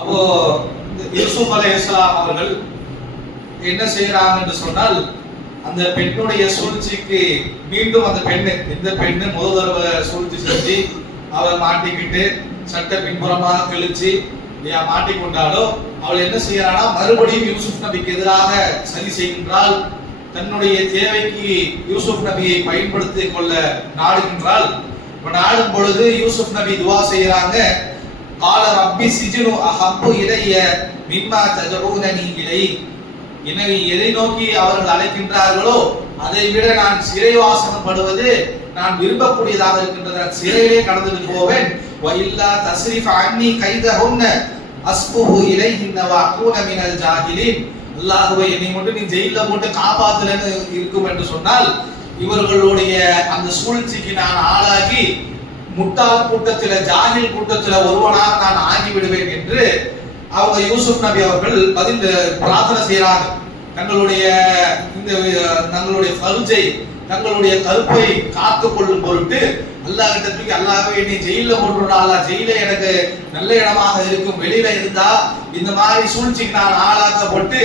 அப்போ யூசுப் அலைஹிஸ்ஸலாம் அவர்கள் என்ன செய்யறாங்க என்று சொன்னால், அந்த பெண்ணுடைய சூழ்ச்சிக்கு மீண்டும் அந்த இந்த பெண்ணு முதல் தடவை சூழ்ச்சி செஞ்சு அவள் மாட்டிக்கிட்டு சட்டை பின்புறமாக கிழிச்சு மாட்டிக்கொண்டாலோ அவள் என்ன செய்யறானா, மறுபடியும் யூசுப் நபிக்கு எதிராக சதி செய்கின்றாள். தன்னுடைய தேவைக்கு யூசுப் நபியை பயன்படுத்திக் கொள்ள நாடுகின்றாள். நாடும் பொழுது யூசுப் நபி துவா செய்யறாங்க, கால ரப்பி சிஜ்னு அஹப்பு இலைய மிம்மா தஜஊனனி இலை. எனவே எதை நோக்கி அவர்கள் அழைக்கின்றார்களோ அதை விட நான் சிறைவாசனப்படுவது நான் விரும்பக்கூடியதாக இருக்கின்றது. சிறையிலே கடந்து போவேன். வஇல்லா தஸ்ரிஃப் அன்னி கைதஹுன்ன அஸ்புஹு இலைஹின்ன வஅகூன மினல் ஜாஹிலீன். அல்லாஹ்வே, என்னை மட்டும் நீ ஜெயில போட்டு காப்பாத்துலன்னு இருக்கும் என்று சொன்னால் இவர்களுடைய அந்த சூழ்ச்சிக்கு நான் ஆளாகி முட்டாள் கூட்டத்தில ஜாஹில் கூட்டத்தில ஒருவனாக நான் ஆகிவிடுவேன் என்று அவங்க யூசுப் நபி அவர்கள் பதில் பிரார்த்தனை செய்யறாங்க. தங்களுடைய ஃபர்ஜை, தங்களுடைய கருப்பை காத்துக் கொள்ளும் பொருட்டு அல்லாஹ் கிட்ட தூக்கி, அல்லாஹ்வே என்னை ஜெயில போட்டுடா, அல்லாஹ் ஜெயில எனக்கு நல்ல இடமாக இருக்கும், வெளியில இருந்தா இந்த மாதிரி சூழ்ச்சிக்கு நான் ஆளாக்கப்பட்டு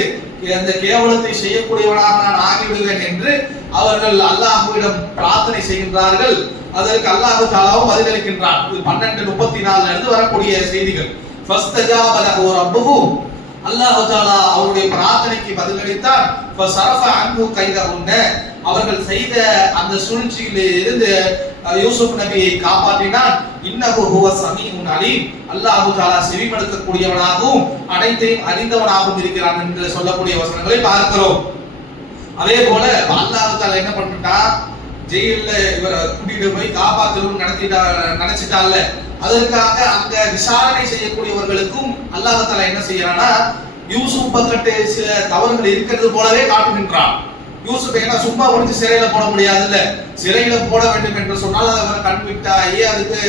அந்த கேவலத்தை செய்யக்கூடியவனாக நான் ஆகிவிடுவேன் என்று அவர்கள் அல்லாஹ்விடம் பிரார்த்தனை செய்கின்றார்கள். அதற்கு அல்லாஹ் தஆலாவும் பதிலளிக்கின்றான். இது 12:34 இருந்து வரக்கூடிய செய்திகள். ஃபஸ்தஜாப லஹு ரப்புஹு, அல்லாஹ் தஆலா அவருடைய பிரார்த்தனைக்கு பதிலளித்தான். ஃபஸரஃப அன்ஹு கைதஹுன்ன, அவர்கள் செய்த அந்த சூழ்ச்சியிலே இருந்து யூசுப் நபியை காப்பாற்றினான். இன்னஹு ஹுவ ஸமீஉன் அலீம், அல்லாஹ் தஆலா செவிமடுக்கக்கூடியவனாகவும் அனைத்தையும் அறிந்தவனாகவும் இருக்கிறான் என்று சொல்லக்கூடிய வசனங்களை பார்க்கிறோம். அதே போல அல்லாஹ் தஆலா என்ன பண்ணிட்டான், ஜெயில்ல இவரை கூட்டிட்டு போய் காப்பாற்றணும்னு நினைச்சிட்டால, அதற்காக அங்க விசாரணை செய்யக்கூடியவர்களுக்கும் அல்லாஹ் தஆலா என்ன செய்யறானா, யூசுப் பக்கத்து சில தவறுகள் இருக்கிறது போலவே காட்டுகின்றான். யூசுப் ஏன்னா சும்மா முடிஞ்சு சிறையில போட முடியாதுல்ல, சிறையில போட வேண்டும் என்று சொன்னால் அவரை கண்விட்டாயே அதுக்கு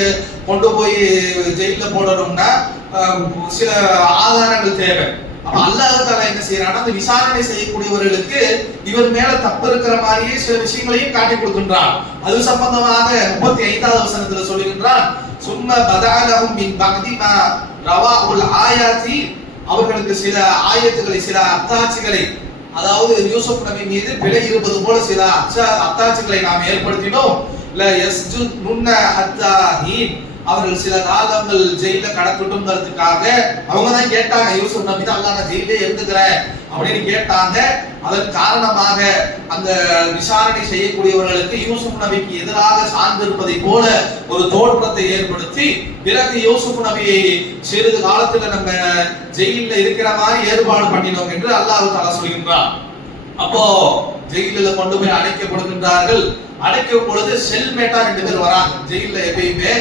கொண்டு போய் ஜெயில போடணும்னா சில ஆதாரங்கள் தேவை. அப்ப அல்லாஹ் தஆலா என்ன செய்யறானா, அந்த விசாரணை செய்யக்கூடியவர்களுக்கு இவர் மேல தப்பு இருக்கிற மாதிரியே சில விஷயங்களையும் காட்டி கொடுக்கின்றான். அது சம்பந்தமாக 35வது வசனத்துல சொல்லுகின்றான், சும்ம பதஅலஹும் மின் பஅதி மா ரவாஉல் ஆயாத்தி, அவர்களுக்கு சில ஆயத்துகளை, சில அத்தாட்சிகளை, அதாவது யூசுப் நபி மீது பிழை இருப்பது போல சில அத்தாட்சிகளை நாம் ஏற்படுத்தினோம். ல யஸ்ஜுதுன்ன ஹத்தா ஹீன், அவர்கள் சில காலங்கள் ஜெயில கடக்கட்டும்ங்கிறதுக்காக அவங்க தான் கேட்டாங்க, யூசுப் நபி தான் அல்லாஹ் நான் ஜெயிலே இருந்துக்கிறேன் அப்படின்னு கேட்டாங்க. அதன் காரணமாக அந்த விசாரணை செய்யக்கூடியவர்களுக்கு யூசுப் நபிக்கு எதிராக சார்ந்திருப்பதை போல ஒரு தோற்றத்தை ஏற்படுத்தி பிறகு யூசுப் நபியை சிறிது காலத்துல நம்ம ஜெயில இருக்கிற மாதிரி ஏற்பாடு பண்ணினோம் என்று அல்லாஹ் தஆலா சொல்கின்றான். அப்போ ஜெயிலில் கொண்டு போய் அடைக்கப்படுகின்றார்கள். அடைக்கும் பொழுது செல்மேட்டா 2 பேர் வராங்க. ஜெயில எப்பயுமே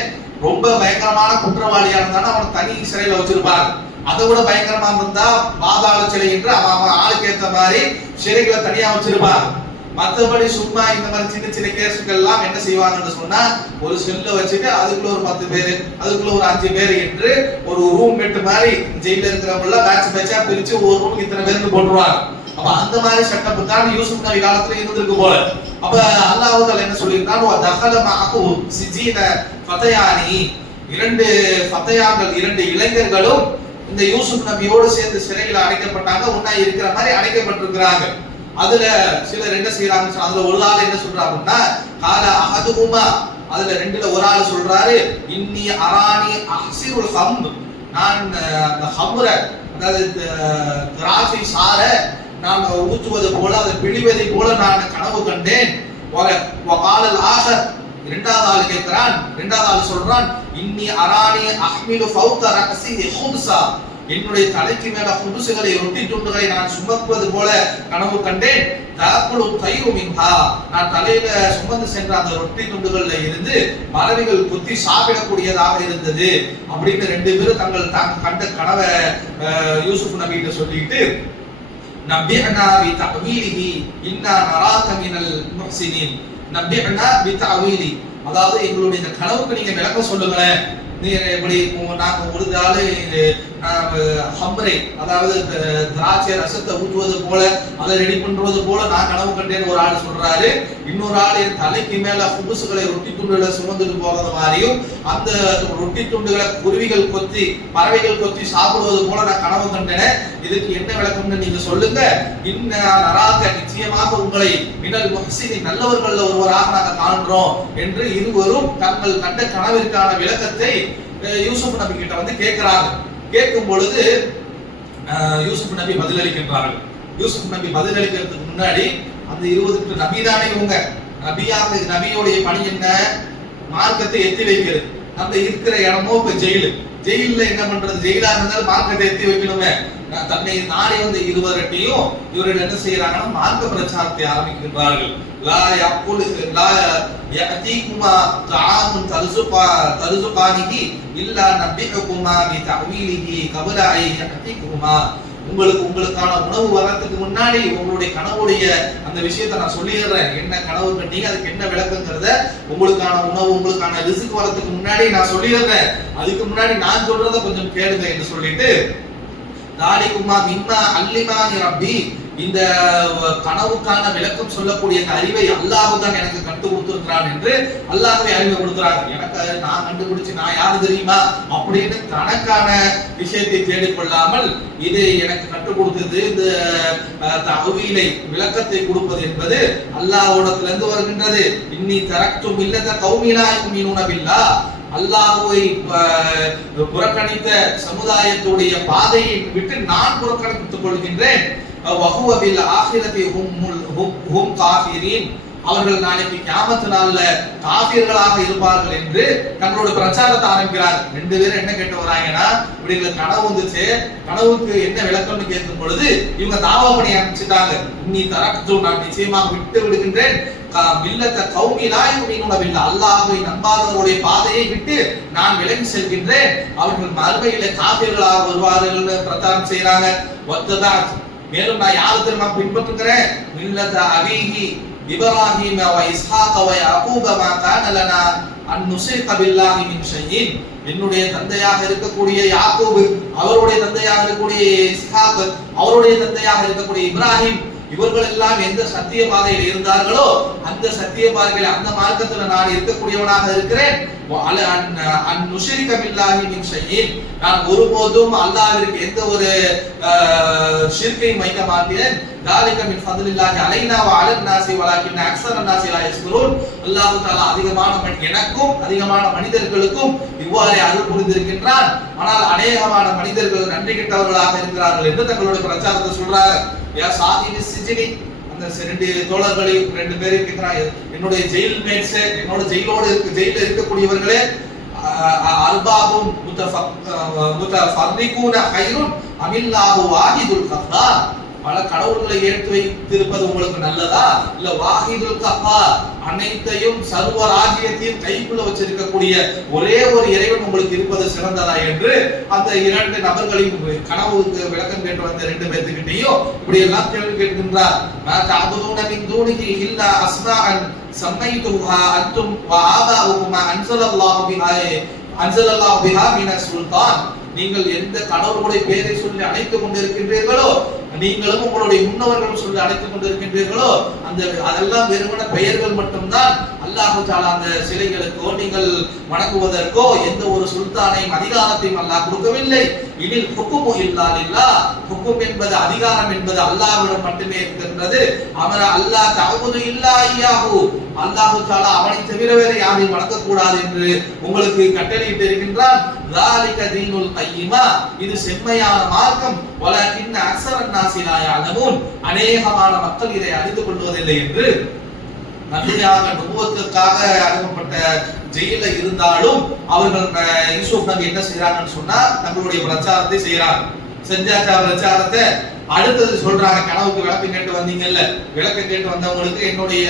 ரொம்ப பயங்கரமான குற்றவாளியா இருந்தாலும் அவனை தனி சிறையில வச்சிருப்பாங்க. அதை விட பயங்கரமா இருந்தா பாதாள சிறை என்று அவன் ஆளுக்கு ஏற்ற மாதிரி சிறைகளை தனியா வச்சிருப்பாங்க. மற்றபடி சும்மா இந்த மாதிரி சின்ன சின்ன கேசுகள் எல்லாம் என்ன செய்வாங்கன்னு சொன்னா, ஒரு செல்ல வச்சுட்டு அதுக்குள்ள ஒரு 10 பேரு, அதுக்குள்ள ஒரு 5 பேரு என்று ஒரு ரூம் பெட் மாதிரி ஜெயில இருக்கிறவங்க பேட்ச் பேட்சா பிரிச்சு ஒரு ரூமுக்கு இத்தனை பேருக்கு போட்டுருவாங்க. அப்ப அந்த மாதிரி செட்டப் தான் யூசுப் நபி காலத்துல இருந்திருக்கு போல. அப்ப அல்லாஹ் தஆலா என்ன சொல்லியிருக்கான், வ தஹல மஅஹு சிஜீன ஃபதயானி, 2 ஃபதயான்கள், 2 இளைஞர்களும் இந்த யூசுப் நபியோடு சேர்ந்து சிறையில் அடைக்கப்பட்டாங்க. ஒண்ணா இருக்கிற மாதிரி அடைக்கப்பட்டிருக்கிறாங்க. அதுல சிலர் என்ன செய்யறாங்க, அதுல ஒரு ஆள் என்ன சொல்றாருன்னா, கால அஹதுஹுமா, அதுல 2ல ஒரு ஆள் சொல்றாரு, இன்னி அரானி அஹ்சிருல் ஹம்ர், நான் அந்த ஹம்ர, அதாவது திராட்சை சார நான் ஊற்றுவது போல, அதை பிழிவதை போல நான் கனவு கண்டேன். வகாலல் ஆகர், 2வது ஆள் கேட்கிறான், 2வது ஆள் சொல்றான், இன்னி அரானி அஹ்மிலு ஃபௌக ரக்ஸி ஹும்ஸா, என்னுடைய தலைக்கு மேல குதுசுகளை, ரொட்டி துண்டுகளை நான் சுமக்குவது போல கனவு கண்டேன். தஅக்குலு தைரு மின்ஹா, நான் தலையில சுமந்து சென்ற அந்த ரொட்டி துண்டுகள்ல இருந்து பறவைகள் குத்தி சாப்பிடக்கூடியதாக இருந்தது அப்படின்னு 2 பேரும் தங்கள் கண்ட கனவை யூசுப் நபி கிட்ட சொல்லிட்டு, நபிஅனா பி தஅவீலிஹி இன்னா நராக மினல் முஹ்சினீன், நபிஅனா பி தஅவீலி, அதாவது எங்களுடைய இந்த கனவுக்கு நீங்க விளக்கம் சொல்லுங்களேன், நீ எப்படி நாங்க ஒரு ஆளு ஹம்ரை, அதாவது திராட்சை ரசத்தை ஊற்றுவது போல அதை ரெடி பண்றது போல நான் கனவு கண்டேன்னு ஒரு ஆள் சொல்றாரு. இன்னொரு ஆள் என் தலைக்கு மேல புதுசுகளை ரொட்டி துண்டுகளை சுமந்துட்டு போறது மாதிரியும் அந்த ரொட்டி துண்டுகளை குருவிகள் கொத்தி பறவைகள் கொத்தி சாப்பிடுவது போல நான் கனவு கண்டேன். இதுக்கு என்ன விளக்கம்னு நீங்க சொல்லுங்க. நராக, நிச்சயமாக உங்களை மினல் முஹ்சினின், நல்லவர்கள் ஒருவராக நாங்கள் காண்கிறோம் என்று இருவரும் தங்கள் கண்ட கனவிற்கான விளக்கத்தை யூசுப் நபி கிட்ட வந்து கேட்கிறாங்க. கேட்கும் பொழுது யூசுப் நபி பதிலளிக்கின்றார்கள். யூசுப் நபி பதிலளிக்கிறதுக்கு முன்னாடி அந்த 20 நபி தானே இவங்க, நபியோடைய பணி என்ன? மார்க்கத்தை எத்தி வைக்கிறது. அந்த இருக்கிற இடமோ இப்ப ஜெயில என்ன பண்றது? ஜெயிலா இருந்தாலும் மார்க்கத்தை எத்தி வைக்கணுமே. தன்னை நாடி வந்த இருவர்கிட்டையும் இவர்கள் என்ன செய்யறாங்கன்னா மார்க்க பிரச்சாரத்தை ஆரம்பிக்கின்றார்கள். லா யக்குல் லா யஅதீகுமா தஆமுன் தர்சுகானிஹி இல்லா நபிகுமா பி தஅவீலிஹி கப்ல ஐ யஅதீகுமா. உங்களுக்கான உணவு வரதுக்கு முன்னாடி உங்களுடைய கனவுடைய அந்த விஷயத்தை நான் சொல்லிடுறேன். என்ன கனவு கண்டீங்க, அதுக்கு என்ன விளக்கங்கிறத, உங்களுக்கான உணவு உங்களுக்கான ரிஸ்க் வரதுக்கு முன்னாடி நான் சொல்லிடுறேன். அதுக்கு முன்னாடி நான் சொல்றதை கொஞ்சம் கேளுங்க என்று சொல்லிட்டு தாலிகுமா மின்னா அல்லிமானி ரப்பி, இந்த கனவுக்கான விளக்கம் சொல்லக்கூடிய அறிவை அல்லாஹ் தான் எனக்கு கற்றுக் கொடுத்திருக்கிறான் என்று அல்லாஹ்வை அறிவை கொடுக்கிறாங்க. எனக்கு நான் கண்டுபிடிச்சு நான் யாரு தெரியுமா அப்படின்னு தனக்கான விஷயத்தை தேடிக்கொள்ளாமல் இது எனக்கு கற்றுக் கொடுத்தது இந்த தஅவீலை விளக்கத்தை கொடுப்பது என்பது அல்லாஹ்விடத்துல இருந்து வருகின்றது. இன்னி தரக்து மில்லத கௌமிலா யுமினூன பில்லாஹ், அல்லாஹ்வை புறக்கணித்த சமுதாயத்துடைய பாதையை விட்டு நான் புறக்கணித்துக் கொள்கின்றேன். வஹுவ பில் ஆখিরাতি ஹும் காஃபிரீன், அவர்கள் நாளைக்கு கியாமத் நாள்ல காஃபிர்களாக இருப்பார்கள் என்று தங்களோட பிரச்சாரத்தை ஆரம்பிக்கிறார். 2 பேரும் என்ன கேட்டு வராங்கன்னா, இப்படி எங்களுக்கு கனவு வந்துச்சு, கனவுக்கு என்ன விளக்கம்னு கேட்கும் பொழுது இவங்க தாவா பண்ணி ஆரம்பிச்சுட்டாங்க. இன்னி தரக்து, நான் நிச்சயமாக விட்டு விடுகின்றேன் மில்லத்த கௌமி லா யுமினூன பில்லாஹ், அல்லாஹ்வை நம்பாதவருடைய பாதையை விட்டு நான் விலகி செல்கின்றேன். அவர்கள் மறுமையிலே காஃபிர்களாக வருவார்கள் என்று பிரச்சாரம் செய்றாங்க. வத்தபாத், மேலும் நான் யாரை தெரியுமா பின்பற்றுகிறேன்? மில்லத அபீஹி இப்ராஹீம வ இஸ்ஹாக வ யாக்கூப மா கான லனா அன் நுஸிக பில்லாஹி மின் ஷைஇன், என்னுடைய தந்தையாக இருக்கக்கூடிய யாக்கூப், அவருடைய தந்தையாக இருக்கக்கூடிய இஸ்ஹாக், அவருடைய தந்தையாக இருக்கக்கூடிய இப்ராஹிம், இவர்கள் எல்லாம் எந்த சத்திய பாதையில் இருந்தார்களோ அந்த சத்திய பாதையில் அந்த மார்க்கத்தில் நான் இருக்கக்கூடியவனாக இருக்கிறேன். நான் ஒருபோதும் அல்லாஹ்விற்கு எந்த ஒரு ஷிர்கையும் வைக்க மாட்டேன். ذلك من فضل الله علينا وعلى الناس ولكن اكثر الناس لا يشكرون. அல்லாஹ் தஆலா அதிகமான எனக்கும் அதிகமான மனிதர்களுக்கும் இவ்வாறே அருள் புரிந்திருக்கின்றான். ஆனால் அநேகமான மனிதர்கள் நன்றி கெட்டவர்களாக இருக்கிறார்கள் என்று தங்களுடைய பிரச்சாரத்தை சொல்றாங்க. யா சாஹிபி சிஜ்னி, அந்த 2 தோழர்களையும் 2 பேரையும் கேக்குறாங்க, என்னுடைய ஜெயில் மேட்ஸ், என்னோட ஜெயில இருக்கக்கூடியவர்களே, அல்பாபும் முத்தஃபர்ரிகூன கைருன் அமில்லாஹு வாஹிதுல் கஹ்ஹார், பல கடவுள்களை ஏற்று வைத்திருப்பது உங்களுக்கு நல்லதா, இல்ல வாஹிதுல் கஹ்ஹார், அனைத்தையும் சர்வ ராஜ்யத்தையும் கைக்குள்ள வச்சிருக்கக்கூடிய ஒரே ஒரு இறைவன் உங்களுக்கு இருப்பது சிறந்ததா என்று அந்த 2 நபர்களையும் கனவுக்கு விளக்கம் கேட்டு வந்த 2 பேர்கிட்டையும் இப்படி எல்லாம் கேள்வி கேட்கின்றார். மா தஅபுதுன மின் தூனிஹி இல்லா அஸ்மாஅன் சம்மைதுஹா அன்தும் வ ஆபாஉகுமா அன்ஸலல்லாஹு பிஹா மினஸ் சுல்தான், நீங்கள் எந்த கடவுளுடைய பெயரை சொல்லி அழைத்துக் கொண்டிருக்கின்றீர்களோ, நீங்களும் உங்களுடைய முன்னவர்களும் சொல்லி அழைத்துக் கொண்டிருக்கின்றீர்களோ, அதெல்லாம் வெறுமன பெயர்கள் மட்டும்தான். அல்லாஹ் தஆலா அந்த சிலைகளுக்கோ நீங்கள் வணங்குவதற்கோ எந்த ஒரு சுல்தானையும் அதிகாரத்தையும் அல்லாஹ் கொடுக்கவில்லை. இனில் ஹுக்குமு இல்லா லில்லாஹ், ஹுக்கும் என்பது அதிகாரம் என்பது அல்லாஹ்விடம் மட்டுமே இருக்கின்றது. அமர அல்லாஹ் தஅபுது இல்லா இய்யாஹு, அல்லாஹ் தஆலா அவனை தவிர வேறு யாரையும் வணங்க கூடாது என்று உங்களுக்கு கட்டளையிட்டு இருக்கின்றான். ذلك தீனுல் கையிமா, இது செம்மையான மார்க்கம். வலக்கின் அக்ஸரன் நாஸி லா யஅலமூன், அநேகமான மக்கள் இதை அறிந்து கொள்வதில்லை என்று நபியாக நுபுவத்துக்காக அனுப்பப்பட்ட ஜெயில இருந்தாலும் அவர்கள் யூசுப் நபி என்ன செய்யறாங்கன்னு சொன்னா தங்களுடைய பிரச்சாரத்தை செய்யறாங்க. செஞ்சாச்சா பிரச்சாரத்தை அடுத்தது சொல்றாங்க, கனவுக்கு விளக்கம் கேட்டு வந்தீங்கல்ல, விளக்கம் கேட்டு வந்தவங்களுக்கு என்னுடைய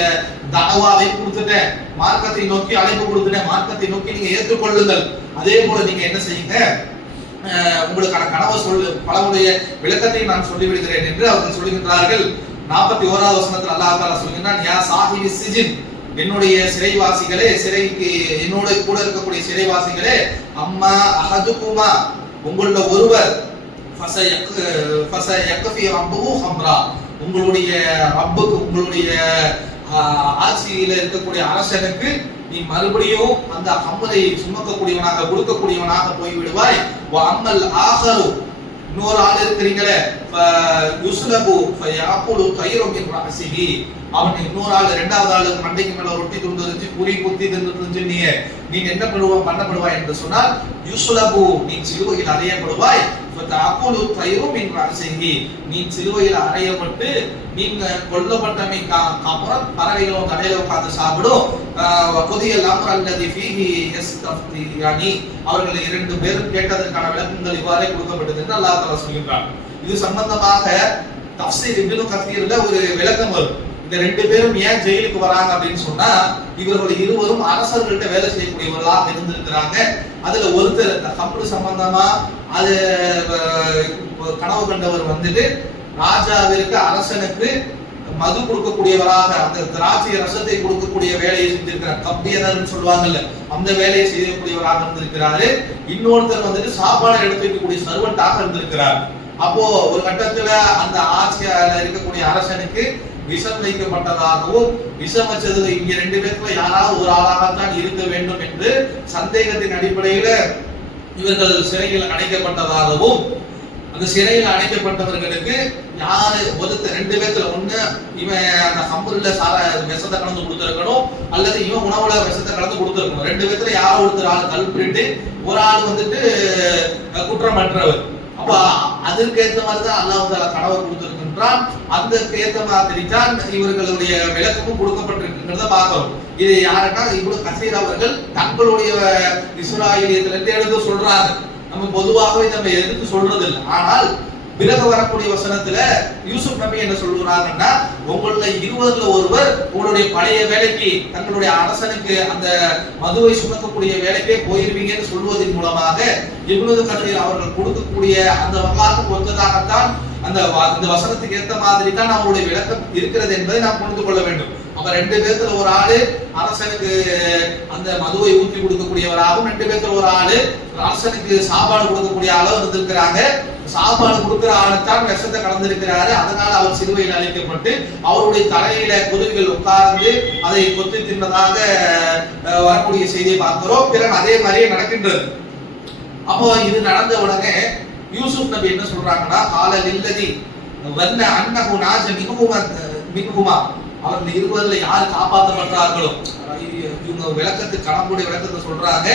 தஅவாவை கொடுத்துட்டேன், மார்க்கத்தை நோக்கி அழைப்பு கொடுத்துட்டேன், மார்க்கத்தை நோக்கி நீங்க ஏற்றுக்கொள்ளுங்கள். அதே போல நீங்க என்ன செய்யுங்க, உங்களுக்கான கனவை பலமுடைய விளக்கத்தை நான் சொல்லிவிடுகிறேன் என்று அவர்கள் சொல்லுகின்றார்கள். 41வது வசனத்தில் அல்லாஹ் தஆலா சொல்கிறான், யா சாஹிபி சிஜின், என்னுடைய சிறைவாசிகளே, சிறைக்கு என்னோட கூட இருக்கக்கூடிய சிறைவாசிகளே, அம்மா அஹதுகுமா, உங்களோட ஒருவர் உங்களுடைய ரப்புக்கு, உங்களுடைய ஆட்சியில இருக்கக்கூடிய அரசனுக்கு நீ மறுபடியும் அந்த ஹம்ரை சுமக்கக்கூடியவனாக, கொடுக்கக்கூடியவனாக போய் விடுவாய். அம்மல் ஆகரு, இன்னொரு ஆள் இருக்கிறீங்களே, யுஸ்லபு ஃபயாகுலு தைரும் மின் ரஅஸிஹி, அவன் இன்னொரு ஆள், இரண்டாவது ஆளு மண்டைக்கு மேல ரொட்டி துண்டு இருந்துச்சு, புரி குத்தி தின்னு நீ என்ன பண்ணப்படுவாய் என்று சொன்னால், யுஸ்லபு, நீ சிலுவையில் அறையப்படுவாய். ஃபதாகுலு தைரும் மின் ரஅஸிஹி, நீ சிலுவையில் அறையப்பட்டு நீங்க கொல்லப்பட்டமைக்கு அப்புறம் பறவைகளும் கடையில உட்கார்ந்து சாப்பிடும். வகுதியல் அம்ர் அல்லதி ஃபீஹி யஸ்தஃப்தியானி, அவர்கள் இரண்டு பேரும் கேட்டதற்கான விளக்கங்கள் இவ்வாறே கொடுக்கப்பட்டது என்று அல்லாஹ் தஆலா சொல்கிறார். இது சம்பந்தமாக தஃப்சீர் இப்னு கஸீர்ல ஒரு விளக்கம் வரும். இந்த ரெண்டு பேரும் ஏன் ஜெயிலுக்கு வராங்க அப்படின்னு சொன்னா, இவர்கள் இருவரும் அரசர்கள்ட்ட வேலை செய்யக்கூடியவர்களாக இருந்திருக்கிறாங்க. அதுல ஒருத்தர் ஹம்ரு சம்பந்தமா அது கனவு கண்டவர் வந்துட்டு ராஜாவிற்கு, அரசனுக்கு மது கொடுக்கக்கூடியவராக, அந்த திராட்சை ரசத்தை கொடுக்கக்கூடிய வேலையை செஞ்சிருக்கிறார். கப்பியனர்னு சொல்லுவாங்கல்ல, அந்த வேலையை செய்யக்கூடியவராக இருந்திருக்கிறாரு. இன்னொருத்தர் வந்துட்டு சாப்பாடு எடுத்து வைக்கக்கூடிய சர்வெண்டாக இருந்திருக்கிறார். அப்போ ஒரு கட்டத்துல அந்த ஆட்சியாளர் இருக்கக்கூடிய அரசனுக்கு விஷம் வைக்கப்பட்டதாகவும், விஷம் வச்சது இங்க ரெண்டு பேருக்குள்ள யாராவது ஒரு ஆளாகத்தான் இருக்க வேண்டும் என்று சந்தேகத்தின் அடிப்படையில இவர்கள் சிறையில் அடைக்கப்பட்டதாகவும், அந்த சிறையில் அடைக்கப்பட்டவர்களுக்கு யாரு ஒருத்தர் ரெண்டு பேர்த்துல ஒண்ணு இவன் அந்த ஹம்ருல விஷத்தை கலந்து கொடுத்திருக்கணும், அல்லது இவன் உணவுல விஷத்தை கலந்து கொடுத்திருக்கணும். ரெண்டு பேர்த்துல யாரோ ஒருத்தர் ஆள் கல்பிட்டு, ஒரு ஆள் வந்துட்டு குற்றமற்றவர். அப்ப அதற்கு ஏற்ற மாதிரிதான் அல்லாஹ் தஆலா கனவை கொடுத்திருக்கின்றான். அதற்கு ஏற்ற மாதிரி தான் இவர்களுடைய விளக்கமும் கொடுக்கப்பட்டிருக்கிறத பார்க்கிறோம். இது யாருன்னா இப்னு கஸீர் அவர்கள் தங்களுடைய இஸ்ராயலியத்திலிருந்து எடுத்து சொல்றாங்க. நம்ம பொதுவாகவே நம்ம எதுக்கு சொல்றது இல்லை. ஆனால் பிறகு வரக்கூடிய வசனத்துல யூசுப் நபி என்ன சொல்றாங்கன்னா, உங்கள இருவர்ல ஒருவர் உங்களுடைய பழைய வேலைக்கு, தங்களுடைய அரசனுக்கு அந்த மதுவை சுமக்கக்கூடிய வேலைக்கே போயிருவீங்கன்னு சொல்வதன் மூலமாக இப்னு கஸீர் அவர்கள் கொடுக்கக்கூடிய அந்த வரலாற்று ஒத்ததாகத்தான் அந்த வசனத்துக்கு ஏற்ற மாதிரி தான் அவருடைய விளக்கம் இருக்கிறது என்பதை நாம் புரிந்து கொள்ள வேண்டும். அப்ப ரெண்டு பேர்த்துல ஒரு ஆளு அரசனுக்கு அந்த மதுவை ஊற்றி கொடுக்கக்கூடியவராகவும், ரெண்டு பேர்த்துல ஒரு ஆளு அரசனுக்கு சாப்பாடு கொடுக்கக்கூடிய அளவு இருந்திருக்கிறாங்க. சாப்பாடு கொடுக்கிற ஆளுத்தான் விஷத்தை கலந்திருக்கிறாரு. அதனால அவர் சிலுவையில் அழைக்கப்பட்டு அவருடைய தலையில குருவிகள் உட்கார்ந்து அதை கொத்தி தின்னதாக வரக்கூடிய செய்தியை பார்க்கிறோம். பிறகு அதே மாதிரியே நடக்கின்றது. அப்போ இது நடந்த உடனே யூசுப் நபி என்ன சொல்றாங்கன்னா, காலல் இல்லதி வன்ன அன்னஹு நாஜ மின்ஹுமா, அவர்கள் இருவர்ல யார் காப்பாற்றப்பட்டார்களோ, இவங்க விளக்கத்துக்கு கடம்புடைய விளக்கத்தை சொல்றாங்க.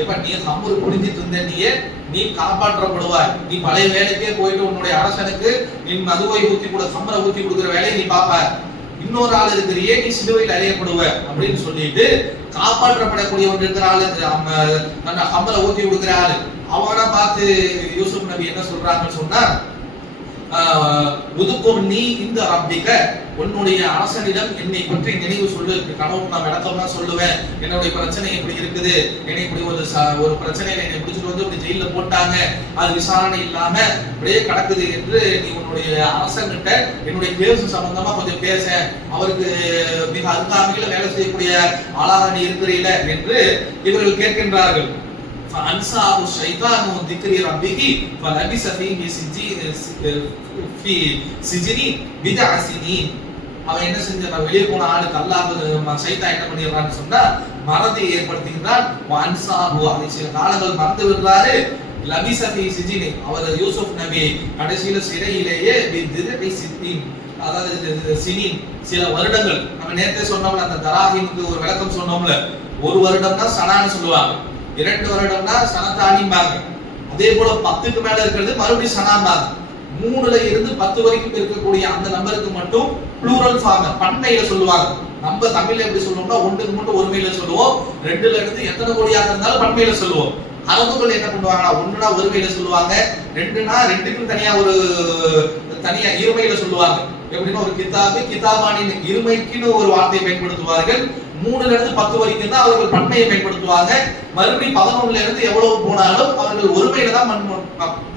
எப்ப நீ ஹம்ரு புரிஞ்சிட்டு இருந்த நீ காப்பாற்றப்படுவாய். நீ பழைய வேலைக்கே போயிட்டு உன்னுடைய அரசனுக்கு நீ மதுவை ஊத்தி கூட ஹம்ரை ஊத்தி கொடுக்குற வேலையை நீ பாப்ப. இன்னொரு ஆள் இருக்கிறியே, நீ சிலுவையில் அறையப்படுவ அப்படின்னு சொல்லிட்டு காப்பாற்றப்படக்கூடியவன் இருக்கிற ஆளு, ஹம்ரை ஊத்தி கொடுக்குற ஆளு, அவனை பார்த்து யூசுப் நபி என்ன சொல்றாங்கன்னு சொன்னா, உதுக்குர்னி இந்த ரப்பிக, உன்னுடைய அரசனிடம் என்னை பற்றி நினைவு சொல்லு. கனவு நான் விளக்கமா சொல்லுவேன், என்னுடைய பிரச்சனை இப்படி இருக்குது, என்னை இப்படி ஒரு பிரச்சனையில என்னை பிடிச்சிட்டு வந்து இப்படி ஜெயில போட்டாங்க, அது விசாரணை இல்லாம அப்படியே கிடக்குது என்று நீ உன்னுடைய அரசன்கிட்ட என்னுடைய கேஸ் சம்பந்தமா கொஞ்சம் பேச, அவருக்கு மிக அருகாமையில வேலை செய்யக்கூடிய ஆளாக நீ இருக்கிறீல என்று இவர்கள் கேட்கின்றார்கள். فأنساه الشيطان ذكر ربه فلبث في سجن بضع سنين. அவன் என்ன செஞ்சான், வெளியே போன ஆளுக்கு அல்லாஹ் சைத்தான் என்ன பண்ணிடுறான்னு சொன்னா மறதி ஏற்படுத்துகிறான். அன்சாஹு, அதை சில காலங்கள் மறந்து விடுறாரு. லபிஸ ஃபீ சிஜ்னி, அவர் யூசுப் நபி கடைசியில சிறையிலேயே அதாவது சினின், சில வருடங்கள். நம்ம நேரத்தை சொன்னோம்ல, அந்த தராஹிமுக்கு ஒரு விளக்கம் சொன்னோம்ல, ஒரு வருடம்னா சனான்னு சொல்லுவாங்க, 2 வருடம்னா சனத்தானிம்பாங்க. அதே போல 10க்கு மேல இருக்கிறது மறுபடியும் சனாம்பாங்க. 3ல இருந்து 10 வரைக்கும் இருக்கக்கூடிய அந்த நம்பருக்கு மட்டும் ப்ளூரல் ஃபார்ம், பன்மையில சொல்லுவாங்க. நம்ம தமிழ்ல எப்படி சொல்லுவோம்னா, 1க்கு மட்டும் ஒருமையில சொல்லுவோம், 2ல இருந்து எத்தனை கோடியாக இருந்தாலும் பன்மையில சொல்லுவோம். அரபுகள் என்ன பண்ணுவாங்கன்னா, 1னா ஒருமையில சொல்லுவாங்க, 2னா 2க்கும் தனியா ஒரு தனியா இருமையில சொல்லுவாங்க. எப்படின்னா ஒரு கிதாபானின் இருமைக்குன்னு ஒரு வார்த்தையை பயன்படுத்துவார்கள். 3ல இருந்து 10 வரைக்கும் தான் அவர்கள் பன்மையை பயன்படுத்துவாங்க. மறுபடியும் 11ல இருந்து எவ்வளவு போனாலும் அவர்கள் ஒருமையில தான்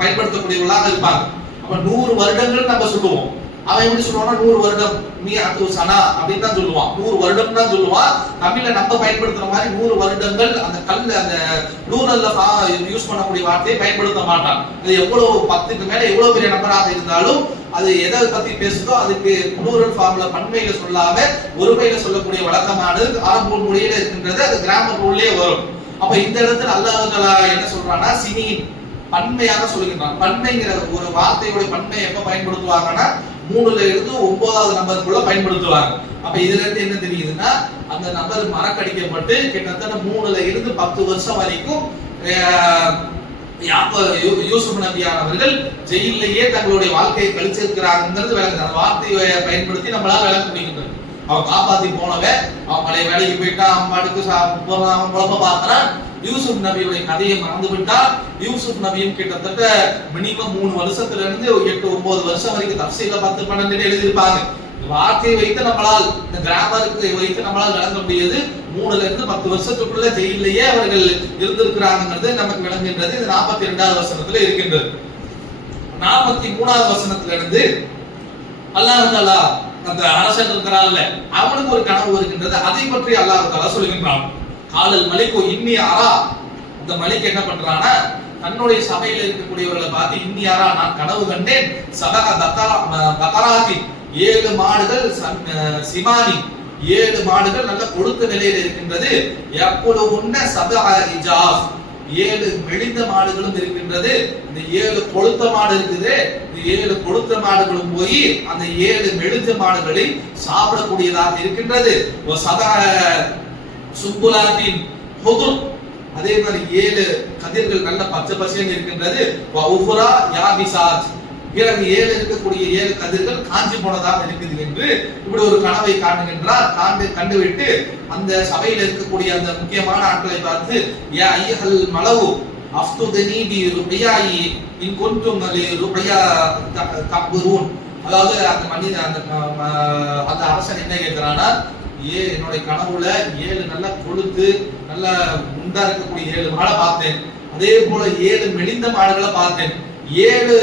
பயன்படுத்தக்கூடியவர்களாக இருப்பாங்க. அப்ப 100 வருடங்கள் நம்ம சொல்லுவோம். அவன் எப்படி சொல்லுவான்னா 100 வருடம் மியத்து சனா அப்படின்னு தான் சொல்லுவான். 100 வருடம் தான் சொல்லுவான். தமிழ்ல நம்ம பயன்படுத்துற மாதிரி 100 வருடங்கள் அந்த அந்த ப்ளூரல்ல யூஸ் பண்ணக்கூடிய வார்த்தையை பயன்படுத்த மாட்டான். அது எவ்வளவு 10க்கு மேல எவ்வளவு பெரிய நம்பராக இருந்தாலும் அது எதை பத்தி பேசுதோ அதுக்கு ப்ளூரல் ஃபார்ம்ல பன்மையில சொல்லாம ஒருமையில சொல்லக்கூடிய வழக்கமானது அரபு மொழியில இருக்கின்றது. அது கிராமர் ரூல்லே வரும். அப்ப இந்த இடத்துல அல்லாஹ் தஆலா என்ன சொல்றான்னா சினி பன்மையாக சொல்லுகின்றான். பன்மைங்கிற ஒரு வார்த்தையோட பன்மை எப்ப பயன்படுத்துவாங்கன்னா 3ல இருந்து 9வது நம்பருக்குள்ள பயன்படுத்துவாங்க. அப்ப இதுல இருந்து என்ன தெரியுதுன்னா அந்த நம்பர் மறக்கடிக்கப்பட்டு கிட்டத்தட்ட 3ல இருந்து 10 வருஷம் வரைக்கும் யூசுப் நபியானவர்கள் ஜெயிலேயே தங்களுடைய வாழ்க்கையை கழிச்சிருக்கிறாங்கிறது விளங்குது. அந்த வார்த்தையை பயன்படுத்தி நம்மளால விளக்க முடிகின்றது. அவன் காப்பாத்தி போனவன் அவன் பழைய வேலைக்கு போயிட்டா அவன் பாட்டுக்கு அவன் குழப்ப பார்க்கறான். யூசுப் நபியுடைய கதையை மறந்து விட்டா. யூசுப் நபியும் கிட்டத்தட்ட மினிமம் 3 வருஷத்துல இருந்து 8-9 வருஷம் வரைக்கும் தப்சீல 10-12 எழுதியிருப்பாங்க. வார்த்தையை வைத்து நம்மளால் இந்த கிராமருக்கு வைத்து நம்மளால் விளங்க முடியாது. 3ல இருந்து 10 வருஷத்துக்குள்ள ஜெயிலேயே அவர்கள் இருந்திருக்கிறாங்கிறது நமக்கு விளங்குகின்றது. இது 42வது வசனத்துல இருக்கின்றது. 43வது வசனத்துல இருந்து அல்லாஹ் தஆலா அந்த அரசன் இருக்கிறான்ல அவனுக்கு ஒரு கனவு இருக்கின்றது. அதை பற்றி அல்லாஹ் தஆலா சொல்கின்றான். காலல் மலிக்கு இன்னி அரா. இந்த மலிக் என்ன பண்றானா தன்னுடைய சபையில இருக்கக்கூடியவர்களை பார்த்து இன்னி அரா நான் கனவு கண்டேன். சதக பகராதி 7 மாடுகள் சிமானி 7 மாடுகள் நல்ல கொழுத்த நிலையில் இருக்கின்றது. யக்குலுஹுன்ன சபஅ இஜாஸ் 7 மெலிந்த மாடுகளும் இருக்கின்றது. இந்த 7 கொழுத்த மாடு இருக்குது. இந்த 7 கொழுத்த மாடுகளும் போய் அந்த 7 மெலிந்த மாடுகளை சாப்பிடக்கூடியதாக இருக்கின்றது. சதஅ சும்புலாத்தின் ஹுதுர் அதே மாதிரி 7 கதிர்கள் நல்ல பச்சை பசேல்னு இருக்கின்றது. வஉஃபரா யாபிசாத் பிறகு 7 இருக்கக்கூடிய 7 கதிர்கள் காஞ்சி போனதாக இருக்குது என்று இப்படி ஒரு கனவை காணுகின்றார். கண்டுவிட்டு அந்த சபையில் இருக்கக்கூடிய அந்த முக்கியமான ஆட்களை பார்த்து யா ஐயஹல் மலவு அஃப்துதனி பி ருபியாயி இன் குன்தும் ருபியா தக்புரூன். அதாவது அந்த மனிதன் அந்த அரசன் என்ன கேட்கிறானா என்னுடைய கனவுல 7 நல்ல கொழுத்து நல்ல குண்டா இருக்கக்கூடிய 7 மாடை பார்த்தேன். அதே போல 7 மெலிந்த மாடுகளை பார்த்தேன். 7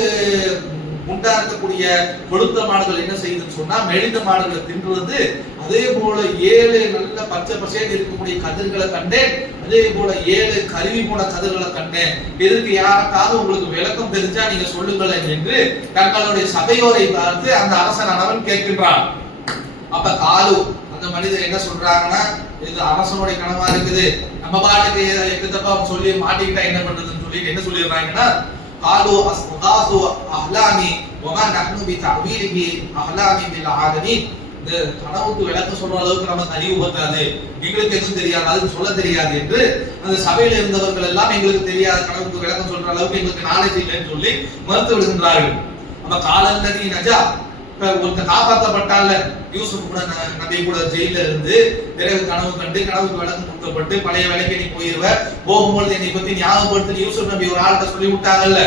குண்டா இருக்கக்கூடிய கொழுத்த மாடுகள் என்ன செய்யுதுன்னு சொன்னா மெலிந்த மாடுகளை தின்றது. அதே போல 7 நல்ல பச்சை பசேல் இருக்கக்கூடிய கதிர்களை கண்டேன். அதே போல 7 கருவி போன கதிர்களை கண்டேன். இதற்கு யாருக்காவது உங்களுக்கு விளக்கம் தெரிஞ்சா நீங்க சொல்லுங்களேன் என்று தங்களுடைய சபையோரை பார்த்து அந்த அரசனானவன் கேட்கின்றான். அப்ப காலு அந்த மனிதர் என்ன சொல்றாங்கன்னா இது அரசனுடைய கனவா இருக்குது. நம்ம பாட்டுக்கு எக்கத்தப்பா சொல்லி மாட்டிக்கிட்டா என்ன பண்றதுன்னு சொல்லி என்ன சொல்லிடுறாங்கன்னா காலு அஸ்காசு அஹ்லாமி வமா நஹ்னு பி தஅவீலிஹி அஹ்லாமி பில் ஆலமீன். இந்த கனவுக்கு விளக்கம் சொல்ற அளவுக்கு நமக்கு அறிவு பத்தாது, எங்களுக்கு எதுவும் தெரியாது, அதுக்கு சொல்ல தெரியாது என்று அந்த சபையில இருந்தவர்கள் எல்லாம் எங்களுக்கு தெரியாத கனவுக்கு விளக்கம் சொல்ற அளவுக்கு எங்களுக்கு நாலேஜ் இல்லைன்னு சொல்லி மறுத்து விடுகின்றார்கள். அப்ப காலல்லதி நஜா ஒருத்தர் காப்பாற்றப்பட்டால யூசுப் கூட நபி கூட ஜெயில இருந்து பிறகு கனவு கண்டு கனவுக்கு விளக்கம் கொடுக்கப்பட்டு பழைய வேலைக்கு நீ போயிருவ போகும்போது என்னை பத்தி ஞாபகப்படுத்தி யூசுப் நபி ஒரு ஆள்கிட்ட சொல்லி விட்டாங்கல்ல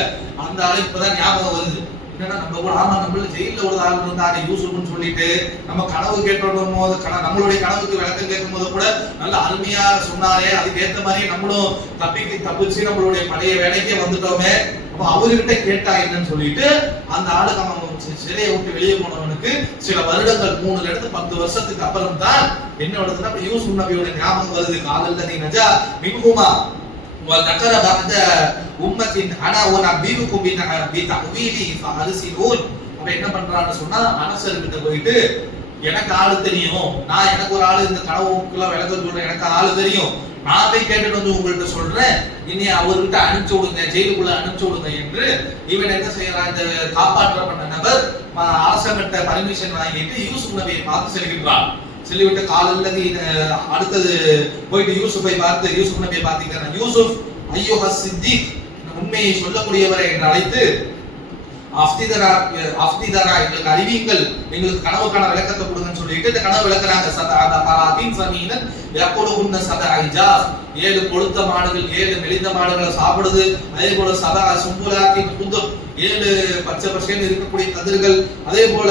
அந்த ஆளுக்கு இப்பதான் ஞாபகம் வருது. என்னன்னா நம்ம கூட ஆமா நம்மள ஜெயில ஒரு ஆள் இருந்தாங்க யூசுப்னு சொல்லிட்டு நம்ம கனவு கேட்டோம் போது நம்மளுடைய கனவுக்கு விளக்கம் கேட்கும் போது கூட நல்ல அருமையா சொன்னாரே அதுக்கு ஏற்ற மாதிரி நம்மளும் தப்பிச்சு நம்மளுடைய பழைய வேலைக்கே வந்துட்டோமே. அப்ப அவர்கிட்ட கேட்டா என்னன்னு சொல்லிட்டு அந்த ஆளுக்கு அவன் சிறையை விட்டு வெளியே போனவனுக்கு சில வருடங்கள் 3ல இருந்து 10 வருஷத்துக்கு அப்புறம் தான் என்ன வருதுன்னா யூசுப் நபியோட ஞாபகம் வருது. காலல்லதி நஜா மின்ஹுமா وذكر بعد أمة أنا ونبئكم بتأويله فأرسلون. அப்ப என்ன பண்றான்னு சொன்னா அரசர்கிட்ட போயிட்டு எனக்கு ஆளு தெரியும், நான் எனக்கு ஒரு ஆளு இந்த கனவுக்குள்ள விளக்கம் சொல்றேன், எனக்கு ஆளு தெரியும், நான் போய் கேட்டுட்டு வந்து உங்கள்கிட்ட சொல்றேன், இனி அவர்கிட்ட அனுப்பிச்சு விடுங்க, ஜெயிலுக்குள்ள அனுப்பிச்சு விடுங்க என்று இவன் என்ன செய்யறான் இந்த காப்பாற்றப்பட்ட நபர் அரசங்கிட்ட பர்மிஷன் வாங்கிட்டு யூசுப் நபியை பார்த்து செல்கின்றான். சொல்லிவிட்டு காலல்லதி அடுத்தது போயிட்டு யூசுஃபை பார்த்து யூசுப் நபியை பார்த்துக்கிறான். யூசுப் ஐயோஹ சித்திக் உண்மையை சொல்லக்கூடியவரை என்று அழைத்து அஃப்திதரா எங்களுக்கு அறிவியுங்கள், எங்களுக்கு கனவுக்கான விளக்கத்தை கொடுங்கன்னு சொல்லிட்டு இந்த கனவு விளக்குறாங்க. சதா 7 கொழுத்த மாடுகள் 7 மெலிந்த மாடுகளை சாப்பிடுது. அதே போல சதா சும்புலாத்தின் புந்தம் 7 பச்சை பசேல் இருக்கக்கூடிய கதிர்கள். அதே போல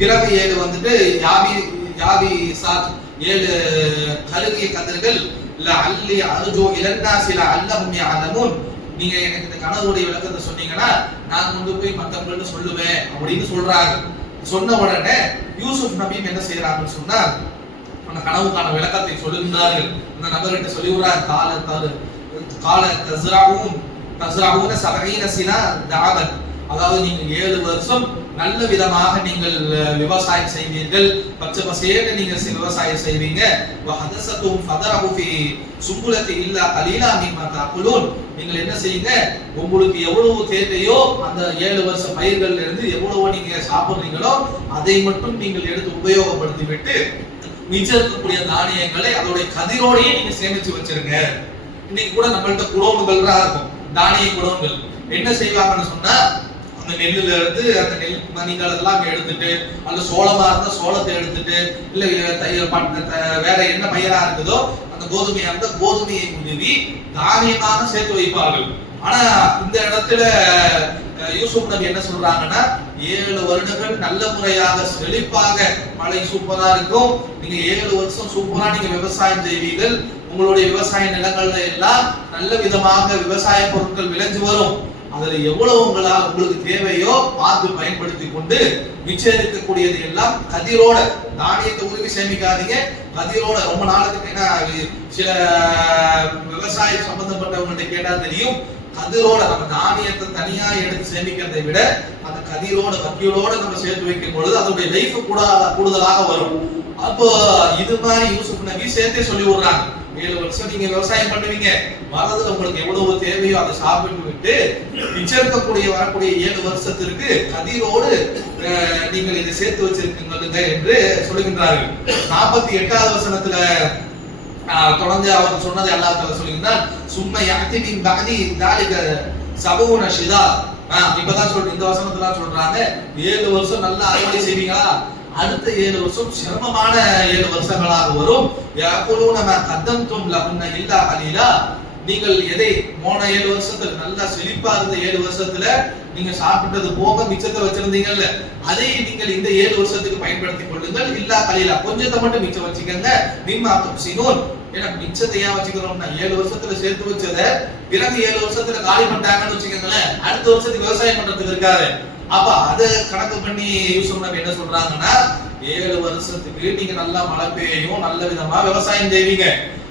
பிறகு 7 வந்துட்டு யாவி சாத் 7 கருகிய கதிர்கள். லஅல்லி அர்ஜு இலன்னாஸி லஅல்லஹும் யஅலமூன் நீங்க எனக்கு இந்த கனவுடைய விளக்கத்தை சொன்னீங்கன்னா நான் கொண்டு போய் மற்றவங்கள்ட்ட சொல்லுவேன் அப்படின்னு சொல்றாங்க. சொன்ன உடனே யூசுப் நபியும் என்ன செய்யறாங்கன்னு சொன்னா அந்த கனவுக்கான விளக்கத்தை சொல்லுகிறார்கள். அந்த நபர்கிட்ட சொல்லி விடுறாங்க, கால தஸ்ரஊன சபஈன சினா தாபன், அதாவது நீங்க 7 வருஷம் நல்ல விதமாக நீங்கள் விவசாயம் செய்வீர்கள், பச்சை பசேன்னு நீங்க விவசாயம் செய்வீங்க. வஹதஸதும் ஃபதரஹு ஃபீ சும்புலத்தி இல்லா கலீலா மிம்மா தஅகுலூன், நீங்கள் என்ன செய்யுங்க, உங்களுக்கு எவ்வளவு தேவையோ அந்த 7 வருஷ பயிர்கள்ல இருந்து எவ்வளவு நீங்க சாப்பிடுறீங்களோ அதை மட்டும் நீங்கள் எடுத்து உபயோகப்படுத்தி விட்டு மிச்சம் இருக்கக்கூடிய தானியங்களை அதோட கதிரோடையே நீங்க சேமிச்சு வச்சிருங்க. இன்னைக்கு கூட நம்மள்ட்ட குடோன்கள்லாம் இருக்கும், தானிய குடோன்கள். என்ன செய்வாங்கன்னு சொன்னா அந்த நெல்லுல இருந்து அந்த நெல் மணிகள் எல்லாம் எடுத்துட்டு, அல்ல சோளமா இருந்தா சோளத்தை எடுத்துட்டு, இல்ல வேற என்ன பயிரா இருக்குதோ அந்த கோதுமையா இருந்தா கோதுமையை உதவி தானியமாக சேர்த்து வைப்பார்கள். ஆனா இந்த இடத்துல யூசுப் நபி என்ன சொல்றாங்கன்னா 7 வருடங்கள் நல்ல முறையாக செழிப்பாக மழை சூப்பரா இருக்கும், நீங்க 7 வருஷம் சூப்பரா நீங்க விவசாயம் செய்வீர்கள், உங்களுடைய விவசாய நிலங்கள்ல எல்லாம் நல்ல விதமாக விவசாய பொருட்கள் விளைஞ்சு வரும், அதுல எவ்வளவு உங்களுக்கு தேவையோ பார்த்து பயன்படுத்தி கொண்டு மிச்சம் இருக்கக்கூடியது எல்லாம் கதிரோட, தானியத்தை உருவி சேமிக்காதீங்க, கதிரோட. ரொம்ப நாளுக்கு என்ன சில விவசாய சம்பந்தப்பட்டவங்கள்ட்ட கேட்டா தெரியும், கதிரோட நம்ம தானியத்தை தனியா எடுத்து சேமிக்கிறதை விட அந்த கதிரோட வக்கியோட நம்ம சேர்த்து வைக்கும் பொழுது அதோடைய லைஃப் கூடுதலாக வரும். அப்போ இது மாதிரி யூசுப் நபி சேர்த்தே சொல்லி விடுறாங்க, 7 வருஷம் நீங்க விவசாயம் பண்ணுவீங்க, வரதுல உங்களுக்கு எவ்வளவு தேவையோ அதை சாப்பிட்டு விட்டு மிச்சம் இருக்கக்கூடிய வரக்கூடிய 7 வருஷத்திற்கு கதிரோடு நீங்கள் இதை சேர்த்து வச்சிருக்கீங்க என்று சொல்லுகின்றார்கள். 48வது வசனத்துல தொடர்ந்து அவர் சொன்னதை அல்லாஹ் தஆலா சொல்லுகிறார், சும்மா யாத்திபின் பஅதி தாலிக சபூன ஷிதா. இப்பதான் இந்த வசனத்துல சொல்றாங்க 7 வருஷம் நல்லா அறுவடை செய்வீங்களா, அடுத்த 7 வருஷம் சிரமமான 7 வருஷங்களாக வரும். யாகுலூன மா கத்தம்தும் லஹுன்ன இல்லா கலீலா, நீங்கள் எதை போன 7 வருஷத்துல நல்லா செழிப்பா இருந்த 7 வருஷத்துல நீங்க சாப்பிட்டது போக மிச்சத்தை வச்சிருந்தீங்கல்ல, அதை நீங்கள் இந்த 7 வருஷத்துக்கு பயன்படுத்திக் கொள்ளுங்கள். இல்லா கலீலா, கொஞ்சத்தை மட்டும் மிச்சம் வச்சுக்கங்க. மிம்மா துப்சினூன், ஏன்னா மிச்சத்தை ஏன் வச்சுக்கிறோம்னா 7 வருஷத்துல சேர்த்து வச்சத பிறகு 7 வருஷத்துல காலி பண்ணிட்டாங்கன்னு வச்சுக்கோங்களேன், அடுத்த வருஷத்துக்கு விவசாயம் பண்றதுக்கு இருக்காது. அப்ப அதை கணக்கு பண்ணி யூசுப் நபி என்ன சொல்றாங்கன்னா 7 வருஷத்துக்கு நீங்க நல்லா மழை பெய்யும், நல்ல விதமா விவசாயம் செய்வீங்க,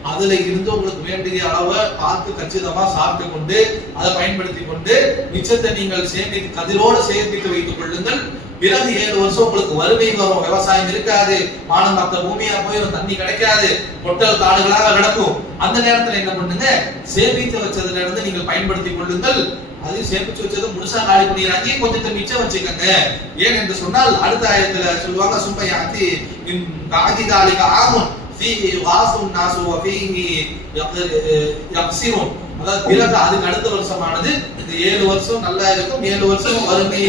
அதுல இருந்து உங்களுக்கு வேண்டிய அளவை பார்த்து கச்சிதமா சாப்பிட்டு கொண்டு அதை பயன்படுத்தி கொண்டு மிச்சத்தை நீங்கள் சேமித்து கதிரோடு சேமித்து வைத்துக் கொள்ளுங்கள். பிறகு 7 வருஷம் உங்களுக்கு வறுமை வரும், விவசாயம் இருக்காது, வானம் மற்ற பூமியா போயிடும், தண்ணி கிடைக்காது, பொட்டல் காடுகளாக கிடக்கும். அந்த நேரத்துல என்ன பண்ணுங்க, சேமித்து வச்சதுல இருந்து நீங்கள் பயன்படுத்தி கொள்ளுங்கள். அது சேமிச்சு வச்சது முழுசா காலி பண்ணிடுறாங்க, கொஞ்சத்தை மிச்சம் வச்சுக்கோங்க. ஏன் என்று சொன்னால் அடுத்த ஆயத்துல சொல்லுவாங்க, சும்மா யாத்தி காதிகாலிக ஆமுன் ஃபீஹி வாசுன் நாசு வ ஃபீஹி யக்ஸிரூன், அதாவது பிறகு அதுக்கு அடுத்த வருஷமானது இந்த 7 வருஷம் நல்லா இருக்கும், 7 வருஷம் வறுமை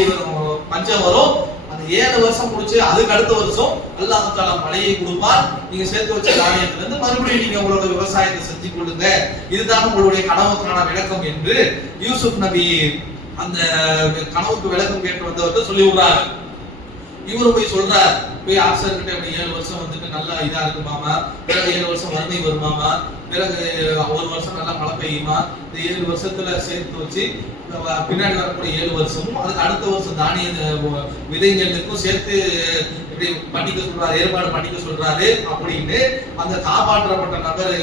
பஞ்சம் வரும். அந்த 7 வருஷம் முடிச்சு அதுக்கு அடுத்த வருஷம் அல்லாஹ் தஆலா மழையை கொடுப்பார், நீங்க சேர்த்து வச்ச தானியத்துல இருந்து மறுபடியும் நீங்க உங்களோட விவசாயத்தை செஞ்சு கொள்ளுங்க. இதுதான் உங்களுடைய கனவுக்கான விளக்கம் என்று யூசுப் நபி அந்த கனவுக்கு விளக்கம் கேட்டு வந்தவர்கிட்ட சொல்லி விடுறாரு. இவரு போய் சொல்றார், போய் ஆஃபீஸர் கிட்ட அப்படி 7 வருஷம் வந்துட்டு நல்லா இதா இருக்குமாமா, பிறகு 7 வருஷம் வறுமை வருமாமா, பிறகு 1 வருஷம் நல்லா மழை பெய்யுமா, இந்த 7 வருஷத்துல சேர்த்து வச்சு பின்னாடி வரக்கூடிய 7 வருஷமும் அதுக்கு அடுத்த வருஷம் தானிய விதைகளுக்கும் சேர்த்து இப்படி பண்ணிக்க சொல்றாரு, ஏற்பாடு பண்ணிக்க சொல்றாரு அப்படின்னு அந்த காப்பாற்றப்பட்ட நபர்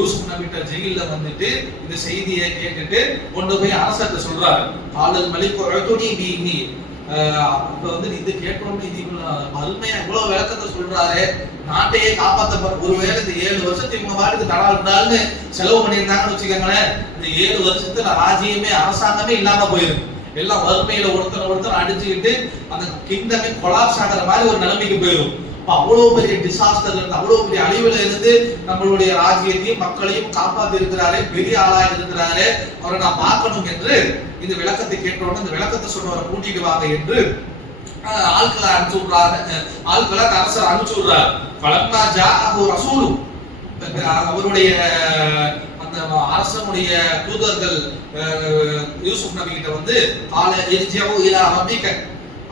யூசுப் நபிட்ட ஜெயில வந்துட்டு இந்த செய்தியை கேட்டுட்டு கொண்டு போய் அரசர்கிட்ட சொல்றாரு. காலல் மலிக் உஅதுனி பிஹி, இப்ப வந்து இது கேட்கிறோம், இது அருமையா இவ்வளவு விளக்கத்தை சொல்றாரு, நாட்டையே காப்பாத்த. ஒருவேளை இந்த 7 வருஷத்துக்கு இவங்க பாட்டுக்கு தடால்னு செலவு பண்ணியிருந்தாங்கன்னு வச்சுக்கோங்களேன், இந்த 7 வருஷத்துல ராஜ்யமே அரசாங்கமே இல்லாம போயிருக்கு, எல்லாம் வறுமையில ஒருத்தர் அடிச்சுக்கிட்டு அந்த கிங்டமே கொலாப்ஸ் ஆகிற மாதிரி ஒரு நிலைமைக்கு போயிடும். அவ்வளவு பெரிய டிசாஸ்டர்ல இருந்து, அவ்வளவு பெரிய அழிவுல இருந்து நம்மளுடைய ராஜ்யத்தையும் மக்களையும் காப்பாத்தி இருக்கிறாரு, பெரிய ஆளா இருக்கிறாரு, அவரை நான் பார்க்கணும் என்று இந்த விளக்கத்தை கேட்டோன்னு இந்த விளக்கத்தை சொன்னவரை கூட்டிட்டு வாங்க என்று ஆட்களை அனுப்பிச்சு விடுறாரு. ஆட்களை அரசர் அனுப்பிச்சு விடுறாரு. பலம்மா ஜாஅஹு ரசூலு, அவருடைய அந்த அரசனுடைய தூதர்கள் யூசுப் நபி கிட்ட வந்து கால இர்ஜிஉ இலா ரப்பிக,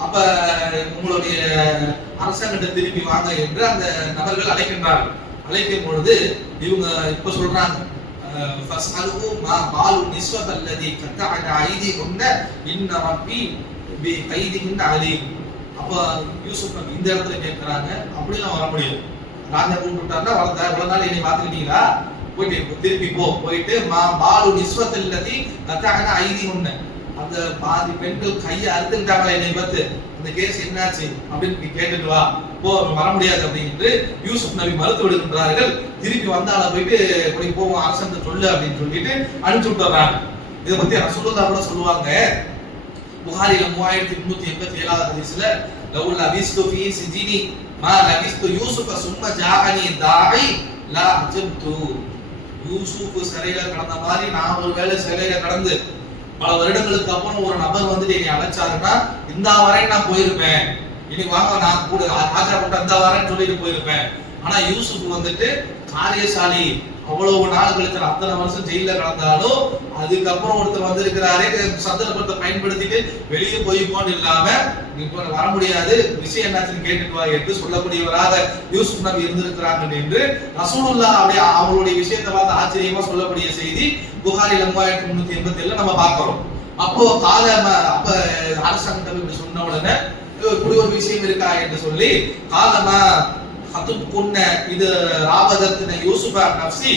அப்ப உங்களுடைய அரசாங்கத்தை திருப்பி வாங்க என்று அந்த நபர்கள் அழைக்கின்றார்கள். அழைக்கும் பொழுது இவங்க இப்ப சொல்றாங்க, ஃபஸ்அலுஹு மா பாலு நிஸ்வத் அல்லதி கத்தஅன ஐதிஹுன்ன இன்ன ரப்பி பி கைதிஹின் அலீம். அப்ப யூசுப் நபி இந்த இடத்துல கேட்கிறாங்க, அப்படிலாம் வர முடியாது. ராஜா கூப்பிட்டாருன்னா இவ்வளவு நாள் என்னை பார்த்துக்கிட்டீங்களா, போயிட்டு திருப்பி போயிட்டு மா பாலு நிஸ்வத் அல்லதி கத்தஅன ஐதிஹுன்ன, அந்த பாதி பெண்கள் கையை அறுத்துக்கிட்டாங்களா என்னை பார்த்து, அந்த கேஸ் என்னாச்சு அப்படின்னு கேட்டுட்டு வா, போ வர முடியாது அப்படின்னு யூசுப் நபி மறுத்து விடுகின்றார்கள். திருப்பி வந்தால போயிட்டு இப்படி போவோம் அரசன் சொல்லு அப்படின்னு சொல்லிட்டு அனுப்பிச்சு விட்டுறாங்க. இதை பத்தி ரசூலுல்லாஹ் கூட சொல்லுவாங்க, புகாரில 3387வது ஹதீஸ்ல, லவுல் லபிஸ்து ஃபீ சிஜினி மா லபிஸ்து யூசுஃப சும்ம ஜாஅனி தாஇ லா அஜப்து. யூசுப் சிறையில கடந்த மாதிரி நான் ஒருவேளை சிறையில கடந்து பல வருடங்களுக்கு அப்புறம் ஒரு நபர் வந்துட்டு என்னை அழைச்சாருன்னா இந்த வரை நான் போயிருப்பேன், இன்னைக்கு வாங்க நான் கூட ராஜா கூட்ட அந்த வரேன்னு சொல்லிட்டு போயிருப்பேன். ஆனா யூசுப் வந்துட்டு காரியசாலி, அவ்வளவு நாள் கழிச்சு அத்தனை வருஷம் ஜெயில கடந்தாலும் அதுக்கப்புறம் ஒருத்தர் வந்திருக்கிறாரே சந்தர்ப்பத்தை பயன்படுத்திட்டு வெளியே போய்க்கோன்னு இல்லாம இப்ப வர முடியாது, விஷயம் என்னாச்சுன்னு கேட்டுட்டு வா என்று சொல்லக்கூடியவராக யூசுப் நபி இருந்திருக்கிறாங்க என்று ரசூலுல்லாஹ் அவங்களுடைய விஷயத்தை பார்த்து ஆச்சரியமா சொல்லக்கூடிய செய்தி புகாரில 3387 நம்ம பார்க்கிறோம். அப்போ அப்ப அரசாங்கம் இப்படி சொன்ன உடனே இப்படி ஒரு விஷயம் இருக்கா என்று சொல்லி காலமா ஹதுப்குன்ன இது ராபதத்தின யூசுஃப நஃப்ஸி,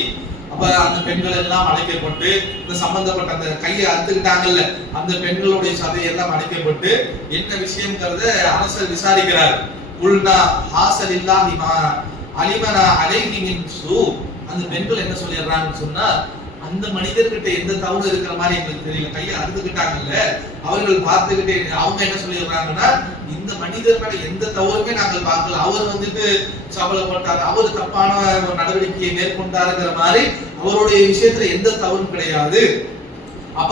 அப்ப அந்த பெண்கள் எல்லாம் அழைக்கப்பட்டு இந்த சம்பந்தப்பட்ட அந்த கையை அறுத்துக்கிட்டாங்கல்ல அந்த பெண்களுடைய சதை எல்லாம் அழைக்கப்பட்டு என்ன விஷயம்ங்கிறத அரசர் விசாரிக்கிறார். குல்னா ஹாஸலில்லாஹி மா அலிமனா அலைஹி மின் சூ. அந்த பெண்கள் என்ன சொல்லிடுறாங்கன்னு சொன்னா, அந்த மனிதர்கிட்ட எந்த தவறு இருக்கிற மாதிரி எங்களுக்கு தெரியல, கையை அறுத்துக்கிட்டாங்கல்ல அவர்கள் பார்த்துக்கிட்டே அவங்க என்ன சொல்லிடுறாங்கன்னா, இந்த மனிதர் மேல எந்த தவறுமே நாங்கள் பார்க்கல, அவர் வந்துட்டு சபலப்பட்டார், அவர் தப்பான ஒரு நடவடிக்கையை மேற்கொண்டாருங்கிற மாதிரி அவருடைய விஷயத்துல எந்த தவறும் கிடையாது. அப்ப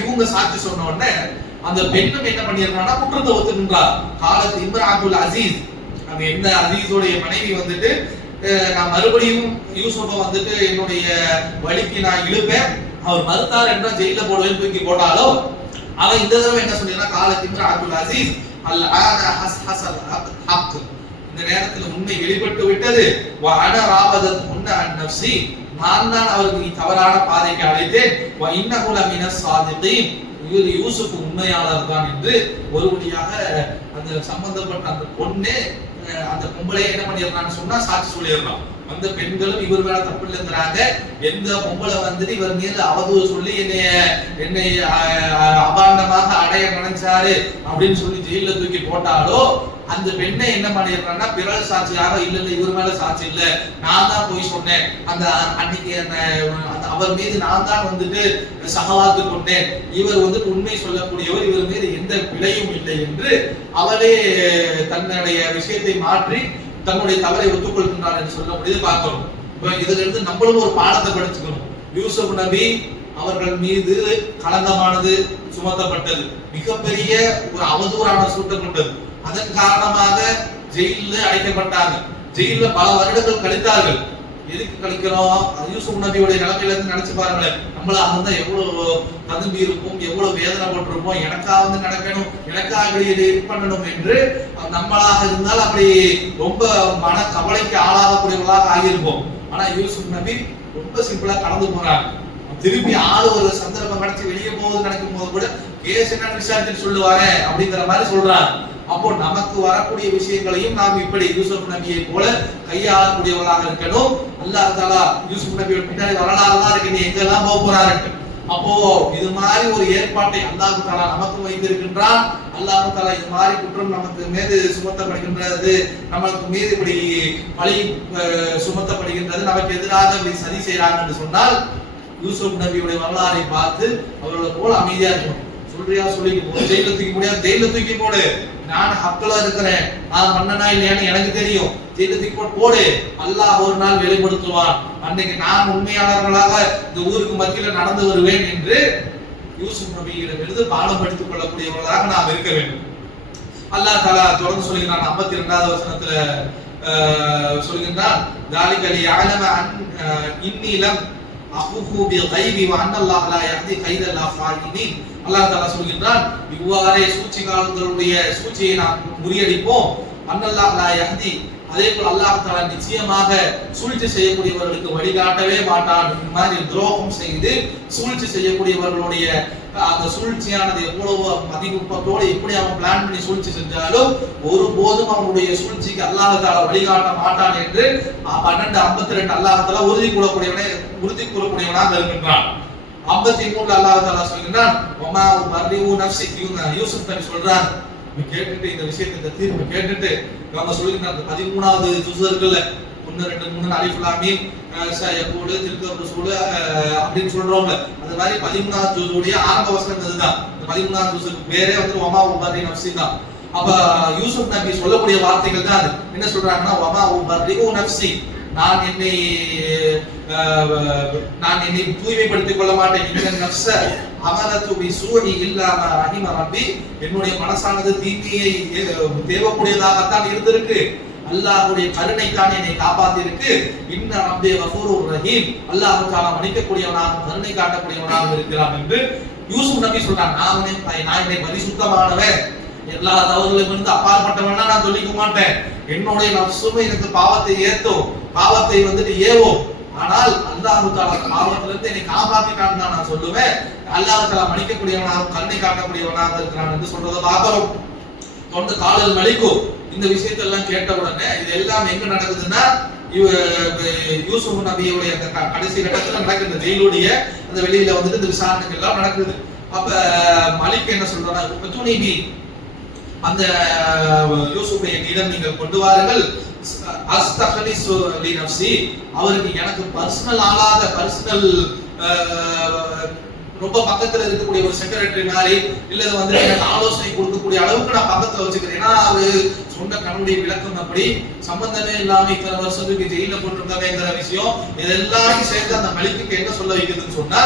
இவங்க சாட்சி சொன்ன உடனே அந்த பெண்ணும் என்ன பண்ணிருக்காங்கன்னா குற்றத்தை ஒத்துக்கின்றார். காலத்து இம்ராத்துல் அசீஸ், அங்க என்ன அசீஸோடைய மனைவி வந்துட்டு, நான் மறுபடியும் யூசுஃபை வந்துட்டு என்னுடைய வழிக்கு நான் இழுப்பேன், அவர் மறுத்தார் என்றால் ஜெயில போடுவேன் தூக்கி போட்டாலும் அவன் இந்த தடவை என்ன சொல்லினா காலத்தின் அப்துல் அசீஸ் அல் ஆன ஹஸ்ஹஸல் ஹக், இந்த நேரத்தில் உண்மை வெளிப்பட்டு விட்டது, வ அன ராபதத் உன்ன அன் நஃப்ஸி, நான் தான் அவருக்கு தவறான பாதைக்கு அழைத்தேன், வ இன்னஹு லமினஸ் சாதிகீன், இவர் யூசுப் உண்மையாளர் தான் என்று ஒரு வழியாக அந்த சம்பந்தப்பட்ட அந்த பொண்ணு அந்த பொம்பளை என்ன பண்ணிடுறான்னு சொன்னா சாட்சி சொல்லிடுறான். அந்த பெண்களும் இவர் மேல தப்பு இல்லைங்கிறாங்க. எந்த பொம்பளை வந்துட்டு இவர் மீது அவதூறு சொல்லி என்னை அபாண்டமாக அடைய நினைச்சாரு அப்படின்னு சொல்லி ஜெயில தூக்கி போட்டாலோ அந்த பெண்ணை என்ன பண்ணிடுறான்னா பிறல் சாட்சியாக இல்ல இவர் மேல சாட்சி இல்ல, நான் தான் போய் சொன்னேன், அந்த அன்னைக்கு அவர் மீது நான் தான் வந்துட்டு சகவாத்து கொண்டேன், இவர் வந்துட்டு உண்மை சொல்லக்கூடியவர், இவர் மீது எந்த பிழையும் இல்லை என்று அவளே தன்னுடைய விஷயத்தை மாற்றி தன்னுடைய தவறை ஒத்துக்கொள்கின்றார் என்று சொல்லக்கூடியது பார்க்கணும். இப்ப இதுல இருந்து நம்மளும் ஒரு பாடத்தை படிச்சுக்கணும். யூசுப் நபி அவர்கள் மீது களங்கமானது சுமத்தப்பட்டது, மிகப்பெரிய ஒரு அவதூறான சூட்டப்பட்டது, அதன் காரணமாக ஜெயிலில் அடைக்கப்பட்டாங்க. ஜெயிலில் பல வருடங்கள் கழித்தார்கள். எதுக்கு கழிக்கிறோம்? யூசுப் நபியுடைய நிலைமையில இருந்து நினைச்சு பாருங்களேன், நம்மள அவங்க எவ்வளவு ததும்பி இருக்கும், எவ்வளவு வேதனை போட்டிருப்போம், எனக்கா வந்து நடக்கணும், எனக்கா இப்படி இது பண்ணணும் என்று நம்மளாக இருந்தால் அப்படி ரொம்ப மன கவலைக்கு ஆளாகக்கூடியவர்களாக ஆகியிருப்போம். ஆனா யூசுப் நபி ரொம்ப சிம்பிளா கடந்து போறாங்க. திருப்பி ஆளு ஒரு சந்தர்ப்பம் கிடைச்சி வெளியே போகுது நினைக்கும் போது கூட கேஸ் என்ன விசாரிச்சு சொல்லுவாரு அப்படிங்கிற மாதிரி சொல்றாங்க. அப்போ நமக்கு வரக்கூடிய விஷயங்களையும் நாம் இப்படி யூசுப் நபியை போல கையாளக்கூடியவர்களாக இருக்கணும். அல்லாஹ் தஆலா யூசுப் நபியோட பின்னாடி வரலாறு தான் இருக்கு, நீ எங்கெல்லாம் போக போறாரு. அப்போ இது மாதிரி ஒரு ஏற்பாட்டை அல்லாஹ் தஆலா நமக்கு வைத்திருக்கின்றான். அல்லாஹ் தஆலா இது மாதிரி குற்றம் நமக்கு மீது சுமத்தப்படுகின்றது, நமக்கு மீது இப்படி பழி சுமத்தப்படுகின்றது, நமக்கு எதிராக இப்படி சதி செய்யறாங்க என்று சொன்னால் யூசுப் நபியுடைய வரலாறை பார்த்து அவர்களை போல அமைதியா இருக்கணும். சொல்றியா சொல்லிட்டு போ, ஜெயில தூக்கி முடியாது, ஜெயில தூக்கி போடு, நான் ஹக்கலா இருக்கிறேன், நான் மன்னனா இல்லையான்னு எனக்கு தெரியும், ஜெயில தூக்கி போடு, அல்லாஹ் ஒரு நாள் வெளிப்படுத்துவான், அன்னைக்கு நான் உண்மையாளர்களாக இந்த ஊருக்கு மத்தியில நடந்து வருவேன் என்று யூசுப் நபியிடமிருந்து பாடம் படித்துக் கொள்ளக்கூடியவர்களாக நாம் இருக்க வேண்டும். அல்லாஹ் தஆலா தொடர்ந்து சொல்கிறான் 52வது வசனத்துல சொல்கின்றான், தாலிகலி யஅலம அன் இன்னி லம் அஹுஹு பில் கைபி வ அன்னல்லாஹ் லா யஹ்தி கைதல் ஃபாயினின். அல்லாஹ் தஆலா சொல்கின்றான், இவ்வாறே சூழ்ச்சிகாரர்களுடைய சூழ்ச்சியை நாம் முறியடிப்போம், அன்னல்லாஹ் லா யஹ்தி அதே போல அல்லாஹ் தஆலா நிச்சயமாக சூழ்ச்சி செய்யக்கூடியவர்களுக்கு வழிகாட்டவே மாட்டான். இந்த மாதிரி துரோகம் செய்து சூழ்ச்சி செய்யக்கூடியவர்களுடைய அந்த சூழ்ச்சியானது எவ்வளவு மதிநுட்பத்தோடு எப்படி அவன் பிளான் பண்ணி சூழ்ச்சி செஞ்சாலும் ஒருபோதும் அவனுடைய சூழ்ச்சிக்கு அல்லாஹ் தஆலா வழிகாட்ட மாட்டான் என்று 12:52 அல்லாஹ் தஆலா உறுதி கூறக்கூடியவனாக இருக்கின்றான். 53 அல்லாஹ் தஆலா சொல்கிறான், வமா உபர்ரிஉ நஃப்ஸி. யூசுப் நபி சொல்றான், கேட்டுட்டு இந்த விஷயத்தை இந்த தீர்ப்பு கேட்டுட்டு அவங்க சொல்லிருக்காங்க 13வது ஜுஸ் இருக்குல்ல 1 2 3 அலிஃப் லாம் மீம் யகூலு தில்க ரசூல் அப்படின்னு சொல்றோம்ல, அந்த மாதிரி 13வது ஜுஸுடைய ஆரம்ப வசனம் இதுதான். இந்த 13வது ஜுஸுக்கு பேரே வந்து வமா உபர்ரி நஃப்ஸி தான். அப்ப யூசுப் நபி சொல்லக்கூடிய வார்த்தைகள் தான் அது. என்ன சொல்றாங்கன்னா, வமா உபர்ரிஉ நஃப்ஸி, நான் என்னை தூய்மைப்படுத்திக் கொள்ள மாட்டேன். இந்த நஃப்ஸ அமரது பிஸூஇ இல்லா மா ரஹிம ரப்பி, என்னுடைய மனசானது தீமையை தேவக்கூடியதாகத்தான் இருந்திருக்கு. அல்லாஹ்வுடைய கருணை தான் என்னை காப்பாத்தி இருக்கு. இன்ன ரப்பி கஃபூருர் ரஹீம், அல்லாஹ் தஆலா மன்னிக்கக்கூடியவனாக கருணை காட்டக்கூடியவனாக இருக்கிறான் என்று யூசுப் நபி சொல்றான். நான் என்னை பரிசுத்தமானவன், எல்லா தவறுகளிலும் இருந்து அப்பாற்பட்டவனா நான் சொல்லிக்க மாட்டேன். என்னுடைய நஃப்ஸும் எனக்கு பாவத்தை ஏத்தும், பாவத்தை வந்துட்டு ஏவும். ஆனால் அல்லாஹ் தஆலா பாவத்துல இருந்து என்னை காப்பாத்திட்டான்னு தான் நான் சொல்லுவேன். அல்லாஹ் தஆலா மன்னிக்கக்கூடியவனாக கருணை காட்டக்கூடியவனாக இருக்கிறான் என்று சொல்றதை பார்க்கிறோம். தொடர்ந்து காலல் மலிக்கும் இந்த விஷயத்தை எல்லாம் கேட்ட உடனே இது எல்லாம் எங்க நடக்குதுன்னா, யூசுப் நபியுடைய அந்த கடைசி கட்டத்துல நடக்குது. இந்த ஜெயிலுடைய அந்த வெளியில வந்துட்டு இந்த விசாரணைகள் எல்லாம் நடக்குது. அப்ப மலிக் என்ன சொல்றாங்க, துணிபி அந்த யூசுஃபை என்னிடம் நீங்கள் கொண்டு வாருங்கள். அஸ்தக்லிசு லி நஃப்ஸி, அவருக்கு எனக்கு பர்சனல் ஆளாத பர்சனல் ரொம்ப பக்கத்துல இருக்கக்கூடிய ஒரு செக்ரட்டரி மாதிரி இல்ல வந்து எனக்கு ஆலோசனை கொடுக்கக்கூடிய அளவுக்கு நான் பக்கத்துல வச்சுக்கிறேன். ஏன்னா அவரு சொன்ன கண்ணுடைய விளக்கம் அப்படி சம்பந்தமே இல்லாம இத்தனை வருஷத்துக்கு ஜெயில போட்டிருந்தவங்கிற விஷயம் இதெல்லாம் சேர்ந்து அந்த மலிக்கு என்ன சொல்ல வைக்கிறதுன்னு சொன்னா,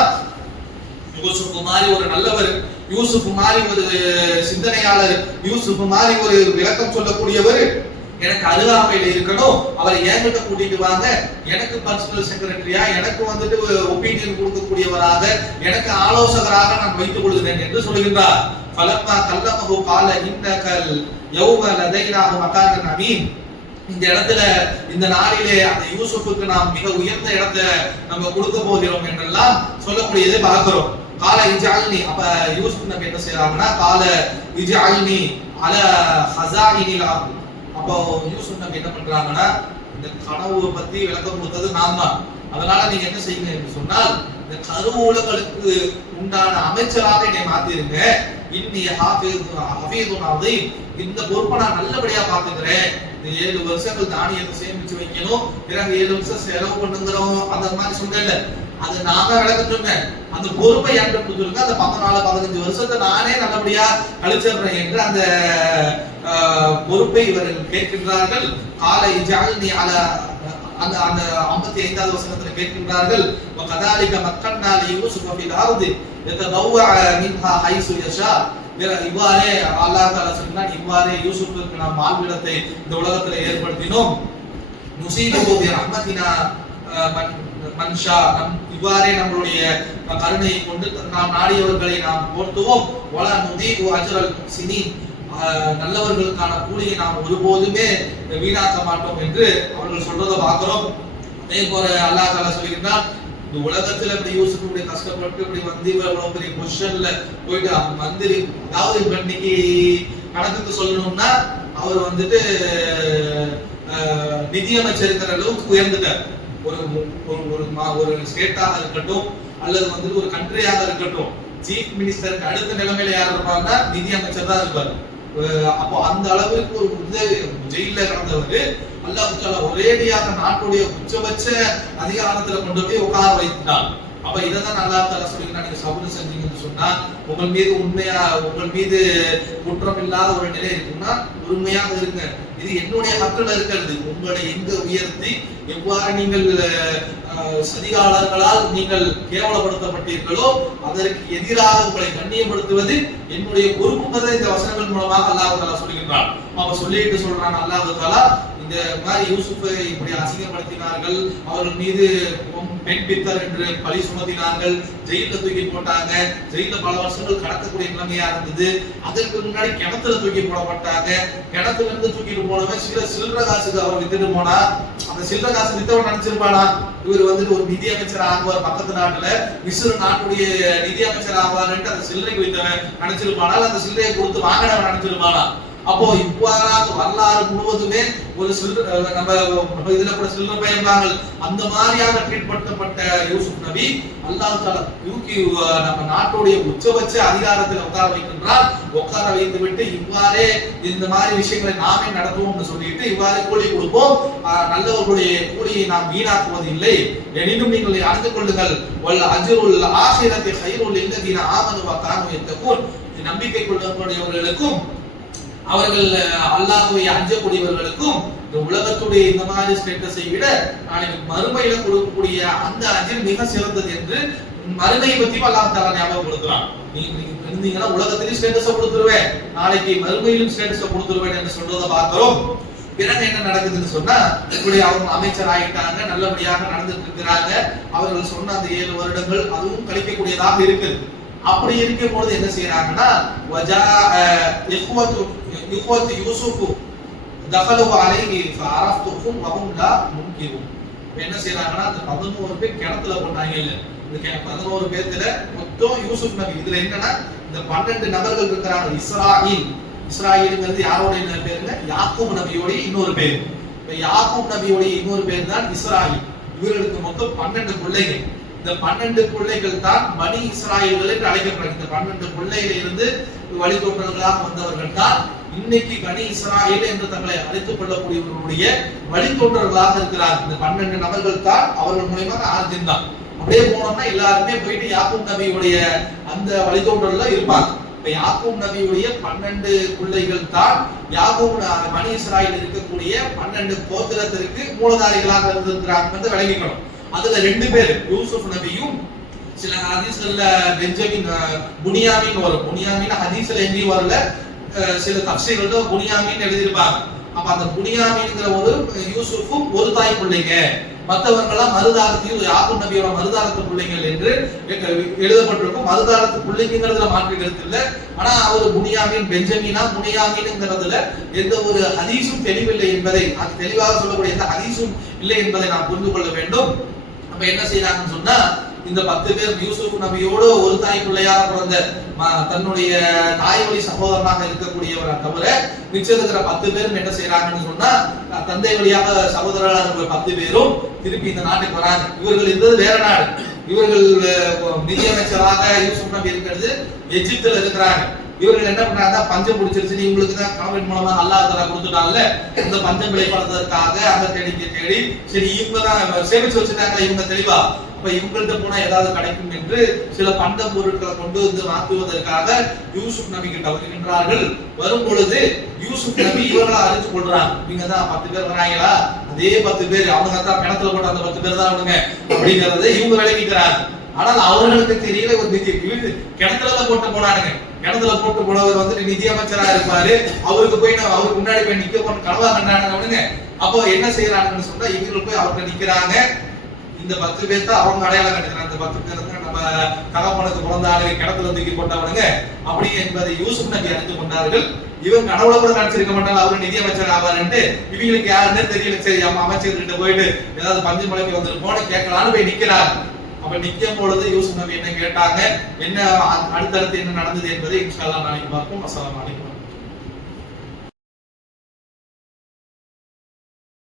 யூசுப் மாதிரி ஒரு நல்லவர், யூசுப் மாதிரி ஒரு சிந்தனையாளர், யூசுப் மாதிரி ஒரு விளக்கம் சொல்லக்கூடியவர் எனக்கு அருகாமையில இருக்கணும். அவரை என்கிட்ட கூட்டிட்டு வாங்க, எனக்கு பர்சனல் செக்ரட்டரியா, எனக்கு வந்துட்டு ஒப்பீனியன் கொடுக்கக்கூடியவராக, எனக்கு ஆலோசகராக நான் வைத்துக் கொள்கிறேன் என்று சொல்கின்றார். ஃபலம்மா கல்லமஹு கால இன்னகல் யௌம லதைனா மகானன் அமீன். இந்த இடத்துல இந்த நாளிலே அந்த யூசுஃபுக்கு நாம் மிக உயர்ந்த இடத்தை நம்ம கொடுக்க போகிறோம் என்றெல்லாம் சொல்லக்கூடியதை பார்க்கிறோம். கால இஜஅல்னி, அப்ப யூசுப் நபி என்ன செய்றாங்கன்னா, கால இஜஅல்னி அல ஹஸாயினில் அர்த். அப்போ யூசுப் நபி என்ன பண்றாங்கன்னா, இந்த கனவு பத்தி விளக்கம் கொடுத்தது நான் தான், அதனால நீங்க என்ன செய்யுங்க என்று சொன்னால், இந்த கருவூலங்களுக்கு உண்டான அமைச்சராக என்னை மாத்திருங்க. இன்னி ஹஃபீதுன் அதீம், இந்த பொறுப்பை நான் நல்லபடியா பாத்துக்கிறேன். இந்த 7 வருஷங்கள் தானியத்தை சேமிச்சு வைக்கணும், பிறகு 7 வருஷம் செலவு பண்ணுங்கிறோம் அந்த மாதிரி சொன்னேன்ல, அது நான் தான் விளக்க சொன்னேன். அந்த பொறுப்பை என்கிட்ட கொடுத்துருங்க, அந்த 14-15 வருஷத்தை நானே நல்லபடியா கழிச்சிடுறேன் என்று அந்த பொறுப்பை இவர்கள் கேட்கின்றார்கள். காலை ஜஅல்னி அல அந்த 55வது வசனத்துல கேட்கின்றார்கள், வகதாலிக மக்கன்னா லியூசுஃப ஃபில் அர்தி யததவ்வஅ மின்ஹா ஹைசு யஷா. இவ்வாறே அல்லாஹ் தஆலா சொன்னான், இவ்வாறே யூசுஃபுக்கு நாம் வாழ்விடத்தை இந்த உலகத்துல ஏற்படுத்தினோம். நுஸீபு பி ரஹ்மத்தினா மன்ஷா, இவ்வாறே நம்மளுடைய கருணையை கொண்டு நாம் நாடியவர்களை நாம் போர்த்துவோம். வலா நுதீபு அஜ்ரல் முஹ்சினீன், நல்லவர்களுக்கான கூலியை நாம் ஒருபோதுமே வீணாக்க மாட்டோம் என்று அவர்கள் சொல்றதை பார்க்கிறோம். அதே போல அல்லாஹ் தஆலா சொல்லியிருந்தார், இந்த உலகத்துல இப்படி யூசுஃபுடைய கஷ்டப்பட்டு இப்படி வந்து இவ்வளவு பெரிய பொசிஷன்ல போயிட்டு மந்திரி, அதாவது இப்ப இன்னைக்கு கணக்குக்கு சொல்லணும்னா அவர் வந்துட்டு நிதியமைச்சர் இருக்கிற அளவுக்கு உயர்ந்துட்டார். ஒரு ஸ்டேட்டாக இருக்கட்டும் அல்லது வந்துட்டு ஒரு கண்ட்ரியாக இருக்கட்டும், சீஃப் மினிஸ்டருக்கு அடுத்த நிலைமையில யார் இருப்பாங்கன்னா நிதி அமைச்சர் தான் இருப்பாரு. அப்போ அந்த அளவுக்கு ஒரு ஜெயில கடந்தவர் அல்லாஹ் தஆலா ஒரேடியாக நாட்டுடைய உச்சபட்ச அதிகாரத்துல கொண்டு போய் உட்கார வைத்தார். அப்ப இதான் அல்லாஹ் தஆலா சொல்லிக்கிறான், நீங்க சபர் செஞ்சீங்கன்னு சொன்னா உங்கள் மீது குற்றம் இல்லாத ஒரு நிலை இருக்குன்னா உண்மையாக இருங்க. இது என்னுடைய ஹக்குல இருக்கிறது. உங்களை எங்க உயர்த்தி எவ்வாறு நீங்கள் சதிகாரர்களால் நீங்கள் கேவலப்படுத்தப்பட்டீர்களோ அதற்கு எதிராக உங்களை கண்ணியப்படுத்துவது என்னுடைய பொறுப்புங்கிறதை இந்த வசனங்கள் மூலமாக அல்லாஹ் தஆலா சொல்லுகின்றான். அப்ப சொல்லிட்டு சொல்றான் அல்லாஹ் தஆலா, இந்த மாதிரி யூசுஃபை இப்படி அசிங்கப்படுத்தினார்கள், அவர்கள் மீது பெண் பித்தர் என்று பழி சுமத்தினார்கள், ஜெயில தூக்கி போட்டாங்க. ஜெயில பல வருஷங்கள் கடக்கக்கூடிய நிலைமையா இருந்தது. அதற்கு முன்னாடி கிணத்துல தூக்கி போடப்பட்டாங்க. கிணத்துல இருந்து தூக்கிட்டு போனவன் சில்லற காசுக்கு அவர் வித்துட்டு போனா, அந்த சில்லற காசு வித்தவன் நினைச்சிருப்பானா இவர் வந்துட்டு ஒரு நிதி அமைச்சர் ஆகுவார், பக்கத்து நாட்டுல மிஸ்ர் நாட்டுடைய நிதி அமைச்சர் ஆவார் என்று அந்த சில்லறைக்கு வித்தவன் நினைச்சிருப்பானா, அந்த சில்லறையை கொடுத்து வாங்கினவன் நினைச்சிருப்பானா? அப்போ இவ்வாறாக வரலாறு முழுவதுமே ஒரு நம்ம இதுல கூட சில்லறை பயந்தாங்க. அந்த மாதிரியாக ட்ரீட் பண்ணப்பட்ட யூசுப் நபி அல்லாஹ் தஆலா நம்ம நாட்டுடைய உச்சபட்ச அதிகாரத்தில் உட்கார வைக்கின்றார். உட்கார வைத்து விட்டு இவ்வாறே இந்த மாதிரி விஷயங்களை நாமே நடத்துவோம்னு சொல்லிட்டு இவ்வாறு கூலி கொடுப்போம், நல்லவர்களுடைய கூலியை நாம் வீணாக்குவது இல்லை, எனினும் நீங்கள் அறிந்து கொள்ளுங்கள், வல் அஜ்ருல் ஆகிரத்தி கைருல் லில்லதீன ஆமனு வ கானூ யத்தகூன், நம்பிக்கை கொள்ளக்கூடியவர்களுக்கும் அவர்கள் அல்லாஹ்வை அஞ்சக்கூடியவர்களுக்கும் இந்த உலகத்துடைய இந்த மாதிரி ஸ்டேட்டஸை விட நாளைக்கு மறுமையில கொடுக்கக்கூடிய அந்த அஜர் மிக சிறந்தது என்று மறுமையை பத்தி அல்லாஹ் தஆலா ஞாபகப்படுத்துறான். நீங்க இருந்தீங்கன்னா உலகத்திலேயும் ஸ்டேட்டஸை கொடுத்துருவேன், நாளைக்கு மறுமையிலும் ஸ்டேட்டஸை கொடுத்துருவேன் என்று சொல்றதை பார்க்கிறோம். பிறகு என்ன நடக்குதுன்னு சொன்னா, இப்படி அவங்க அமைச்சர் ஆயிட்டாங்க, நல்லபடியாக நடந்துட்டு இருக்கிறாங்க. அவர்கள் சொன்ன அந்த 7 வருடங்கள் அதுவும் கழிக்கக்கூடியதாக இருக்குது. அப்படி இருக்கும் பொழுது என்ன செய்யறாங்கன்னா, வஜா இஹ்வத்து யூசுஃப் தகலு அலைஹி ஃபஅரஃப்துஹும் வஹும் லா முன்கிரும். என்ன செய்யறாங்கன்னா, அந்த 11 பேர் கிணத்துல போட்டாங்க. இல்ல இந்த 11 பேர்ல மொத்தம் யூசுப் நபி, இதுல என்னன்னா இந்த 12 நபர்கள் இருக்கிறாங்க. இஸ்ராயீல்ங்கிறது யாரோட பேருங்க? யாக்கூப் நபியோட இன்னொரு பேர். யாக்கூப் நபியோட இன்னொரு பேர் தான் இஸ்ராயீல். இவர்களுக்கு மொத்தம் 12 பிள்ளைகள். இந்த 12 பிள்ளைகள் தான் பனி இஸ்ராயேல்கள் என்று அழைக்கப்படுகிறது. இந்த 12 பிள்ளைகளில் இருந்து வழித்தோன்றல்களாக வந்தவர்கள் தான் இன்னைக்கு பனி இஸ்ராயேல் என்று தங்களை அழைத்துக் கொள்ளக்கூடியவர்களுடைய வழித்தோன்றல்களாக இருக்கிறார். இந்த 12 நபர்கள் தான் அவர்கள் மூலமாக ஆர்ஜின் தான். அப்படியே போனோம்னா எல்லாருமே போயிட்டு யாக்கூப் நபியுடைய அந்த வழித்தோன்றல்ல இருப்பாங்க. இப்ப யாக்கூப் நபியுடைய 12 பிள்ளைகள் தான் யாக்கூப் பனி இஸ்ராயேல் இருக்கக்கூடிய 12 கோத்திரத்திற்கு மூலதாரிகளாக இருந்திருக்கிறாங்க விளங்கிக்கணும். அதுல 2 பேர் யூசுப் நபியும், சில ஹதீஸ்கள்ல பெஞ்சமின் புனியாமின் வரும். புனியாமின் ஹதீஸ்ல எங்கேயும் வரல, சில தஃசீர்கள்ல புனியாமின் எழுதியிருப்பாங்க. அப்ப அந்த புனியாமின்ங்கிற ஒரு யூசுஃபும் ஒரு தாய் பிள்ளைங்க, மற்றவர்களாம் மறுதாரத்தையும் யாக்கூப் நபியோட மறுதாரத்து பிள்ளைகள் என்று எழுதப்பட்டிருக்கும். மறுதாரத்து பிள்ளைங்கிறதுல மாற்று கருத்து இல்லை. ஆனா அவர் புனியாமின் பெஞ்சமினா புனியாமின்ங்கிறதுல எந்த ஒரு ஹதீஸும் தெளிவில்லை என்பதை, அது தெளிவாக சொல்லக்கூடிய எந்த ஹதீஸும் இல்லை என்பதை நாம் புரிந்து கொள்ள வேண்டும். நம்ம என்ன செய்யறாங்கன்னு சொன்னா, இந்த 10 பேர் யூசுப் நபியோடு ஒரு தாய் பிள்ளையாக பிறந்த தன்னுடைய தாய் வழி சகோதரனாக இருக்கக்கூடியவரை தவிர மிச்சம் இருக்கிற 10 பேரும் என்ன செய்யறாங்கன்னு சொன்னா, தந்தை வழியாக சகோதரராக இருக்கிற 10 பேரும் திருப்பி இந்த நாட்டுக்கு வராங்க. இவர்கள் இருந்தது வேற நாடு. இவர்கள் நிதியமைச்சராக யூசுப் நபி இருக்கிறது எஜிப்துல இருக்கிறாங்க. இவர்கள் என்ன பண்றாங்க, பஞ்சம் பிடிச்சிருச்சு, இவங்களுக்கு தான் காவின் மூலமா அல்லாஹ் தஆலா கொடுத்துட்டாங்கல்ல, அந்த பஞ்சம் விளைப்படுறதுக்காக அந்த தேடி சரி இவங்க தான் சேமிச்சு வச்சுட்டாங்க இவங்க தெளிவா, அப்ப இவங்கள்ட்ட போனா ஏதாவது கிடைக்கும் என்று சில பண்ட பொருட்களை கொண்டு வந்து மாற்றுவதற்காக யூசுப் நபி கிட்ட வருகின்றார்கள். வரும் பொழுது யூசுப் நபி இவர்களை அறிஞ்சு கொள்றாங்க. இவங்க தான் 10 பேர் வராங்களா, அதே 10 பேர் அவங்க தான் கிணத்துல போட்ட அந்த 10 பேர் தான் அவனுங்க அப்படிங்கறத இவங்க விளங்கிக்கிறாங்க. ஆனால் அவர்களுக்கு தெரியல, ஒரு நிதி கிணத்துல போட்டு போனானுங்க. கிணத்துல போட்டு போனவர் வந்துட்டு நிதி அமைச்சரா இருப்பாரு, அவருக்கு போய் அவருக்கு முன்னாடி போய் நிக்க போன கனவா கண்டானுங்க அவனுங்க. அப்போ என்ன செய்யறாங்கன்னு சொன்னா, இவங்க போய் அவர்கிட்ட நிக்கிறாங்க. இந்த 10 பேர் தான் அவங்க அடையாளம் கட்டுறாங்க. அந்த 10 பேர் தான் நம்ம தகப்பனுக்கு பிறந்த ஆளுங்க கிணத்துல தூக்கி போட்டவனுங்க அப்படி என்பதை யூசுப் நபி அறிந்து கொண்டார்கள். இவங்க கடவுளை கூட நினைச்சிருக்க மாட்டாங்க அவரு நிதி அமைச்சர் ஆவாருன்ட்டு. இவங்களுக்கு யாருன்னு தெரியல. சரி நம்ம அமைச்சர்கிட்ட போயிட்டு ஏதாவது பஞ்சு மலைக்கு வந்துட்டு போன கேட்கலான்னு போய் நிக்கிறாங்க. அப்ப நிக்கும் பொழுது யூசுப் நபி என்ன கேட்டாங்க, என்ன அடுத்தடுத்து என்ன நடந்தது என்பதை இன்ஷா அல்லாஹ் நாளைக்கு பார்ப்போம். அஸ்ஸலாமு அலைக்கும்.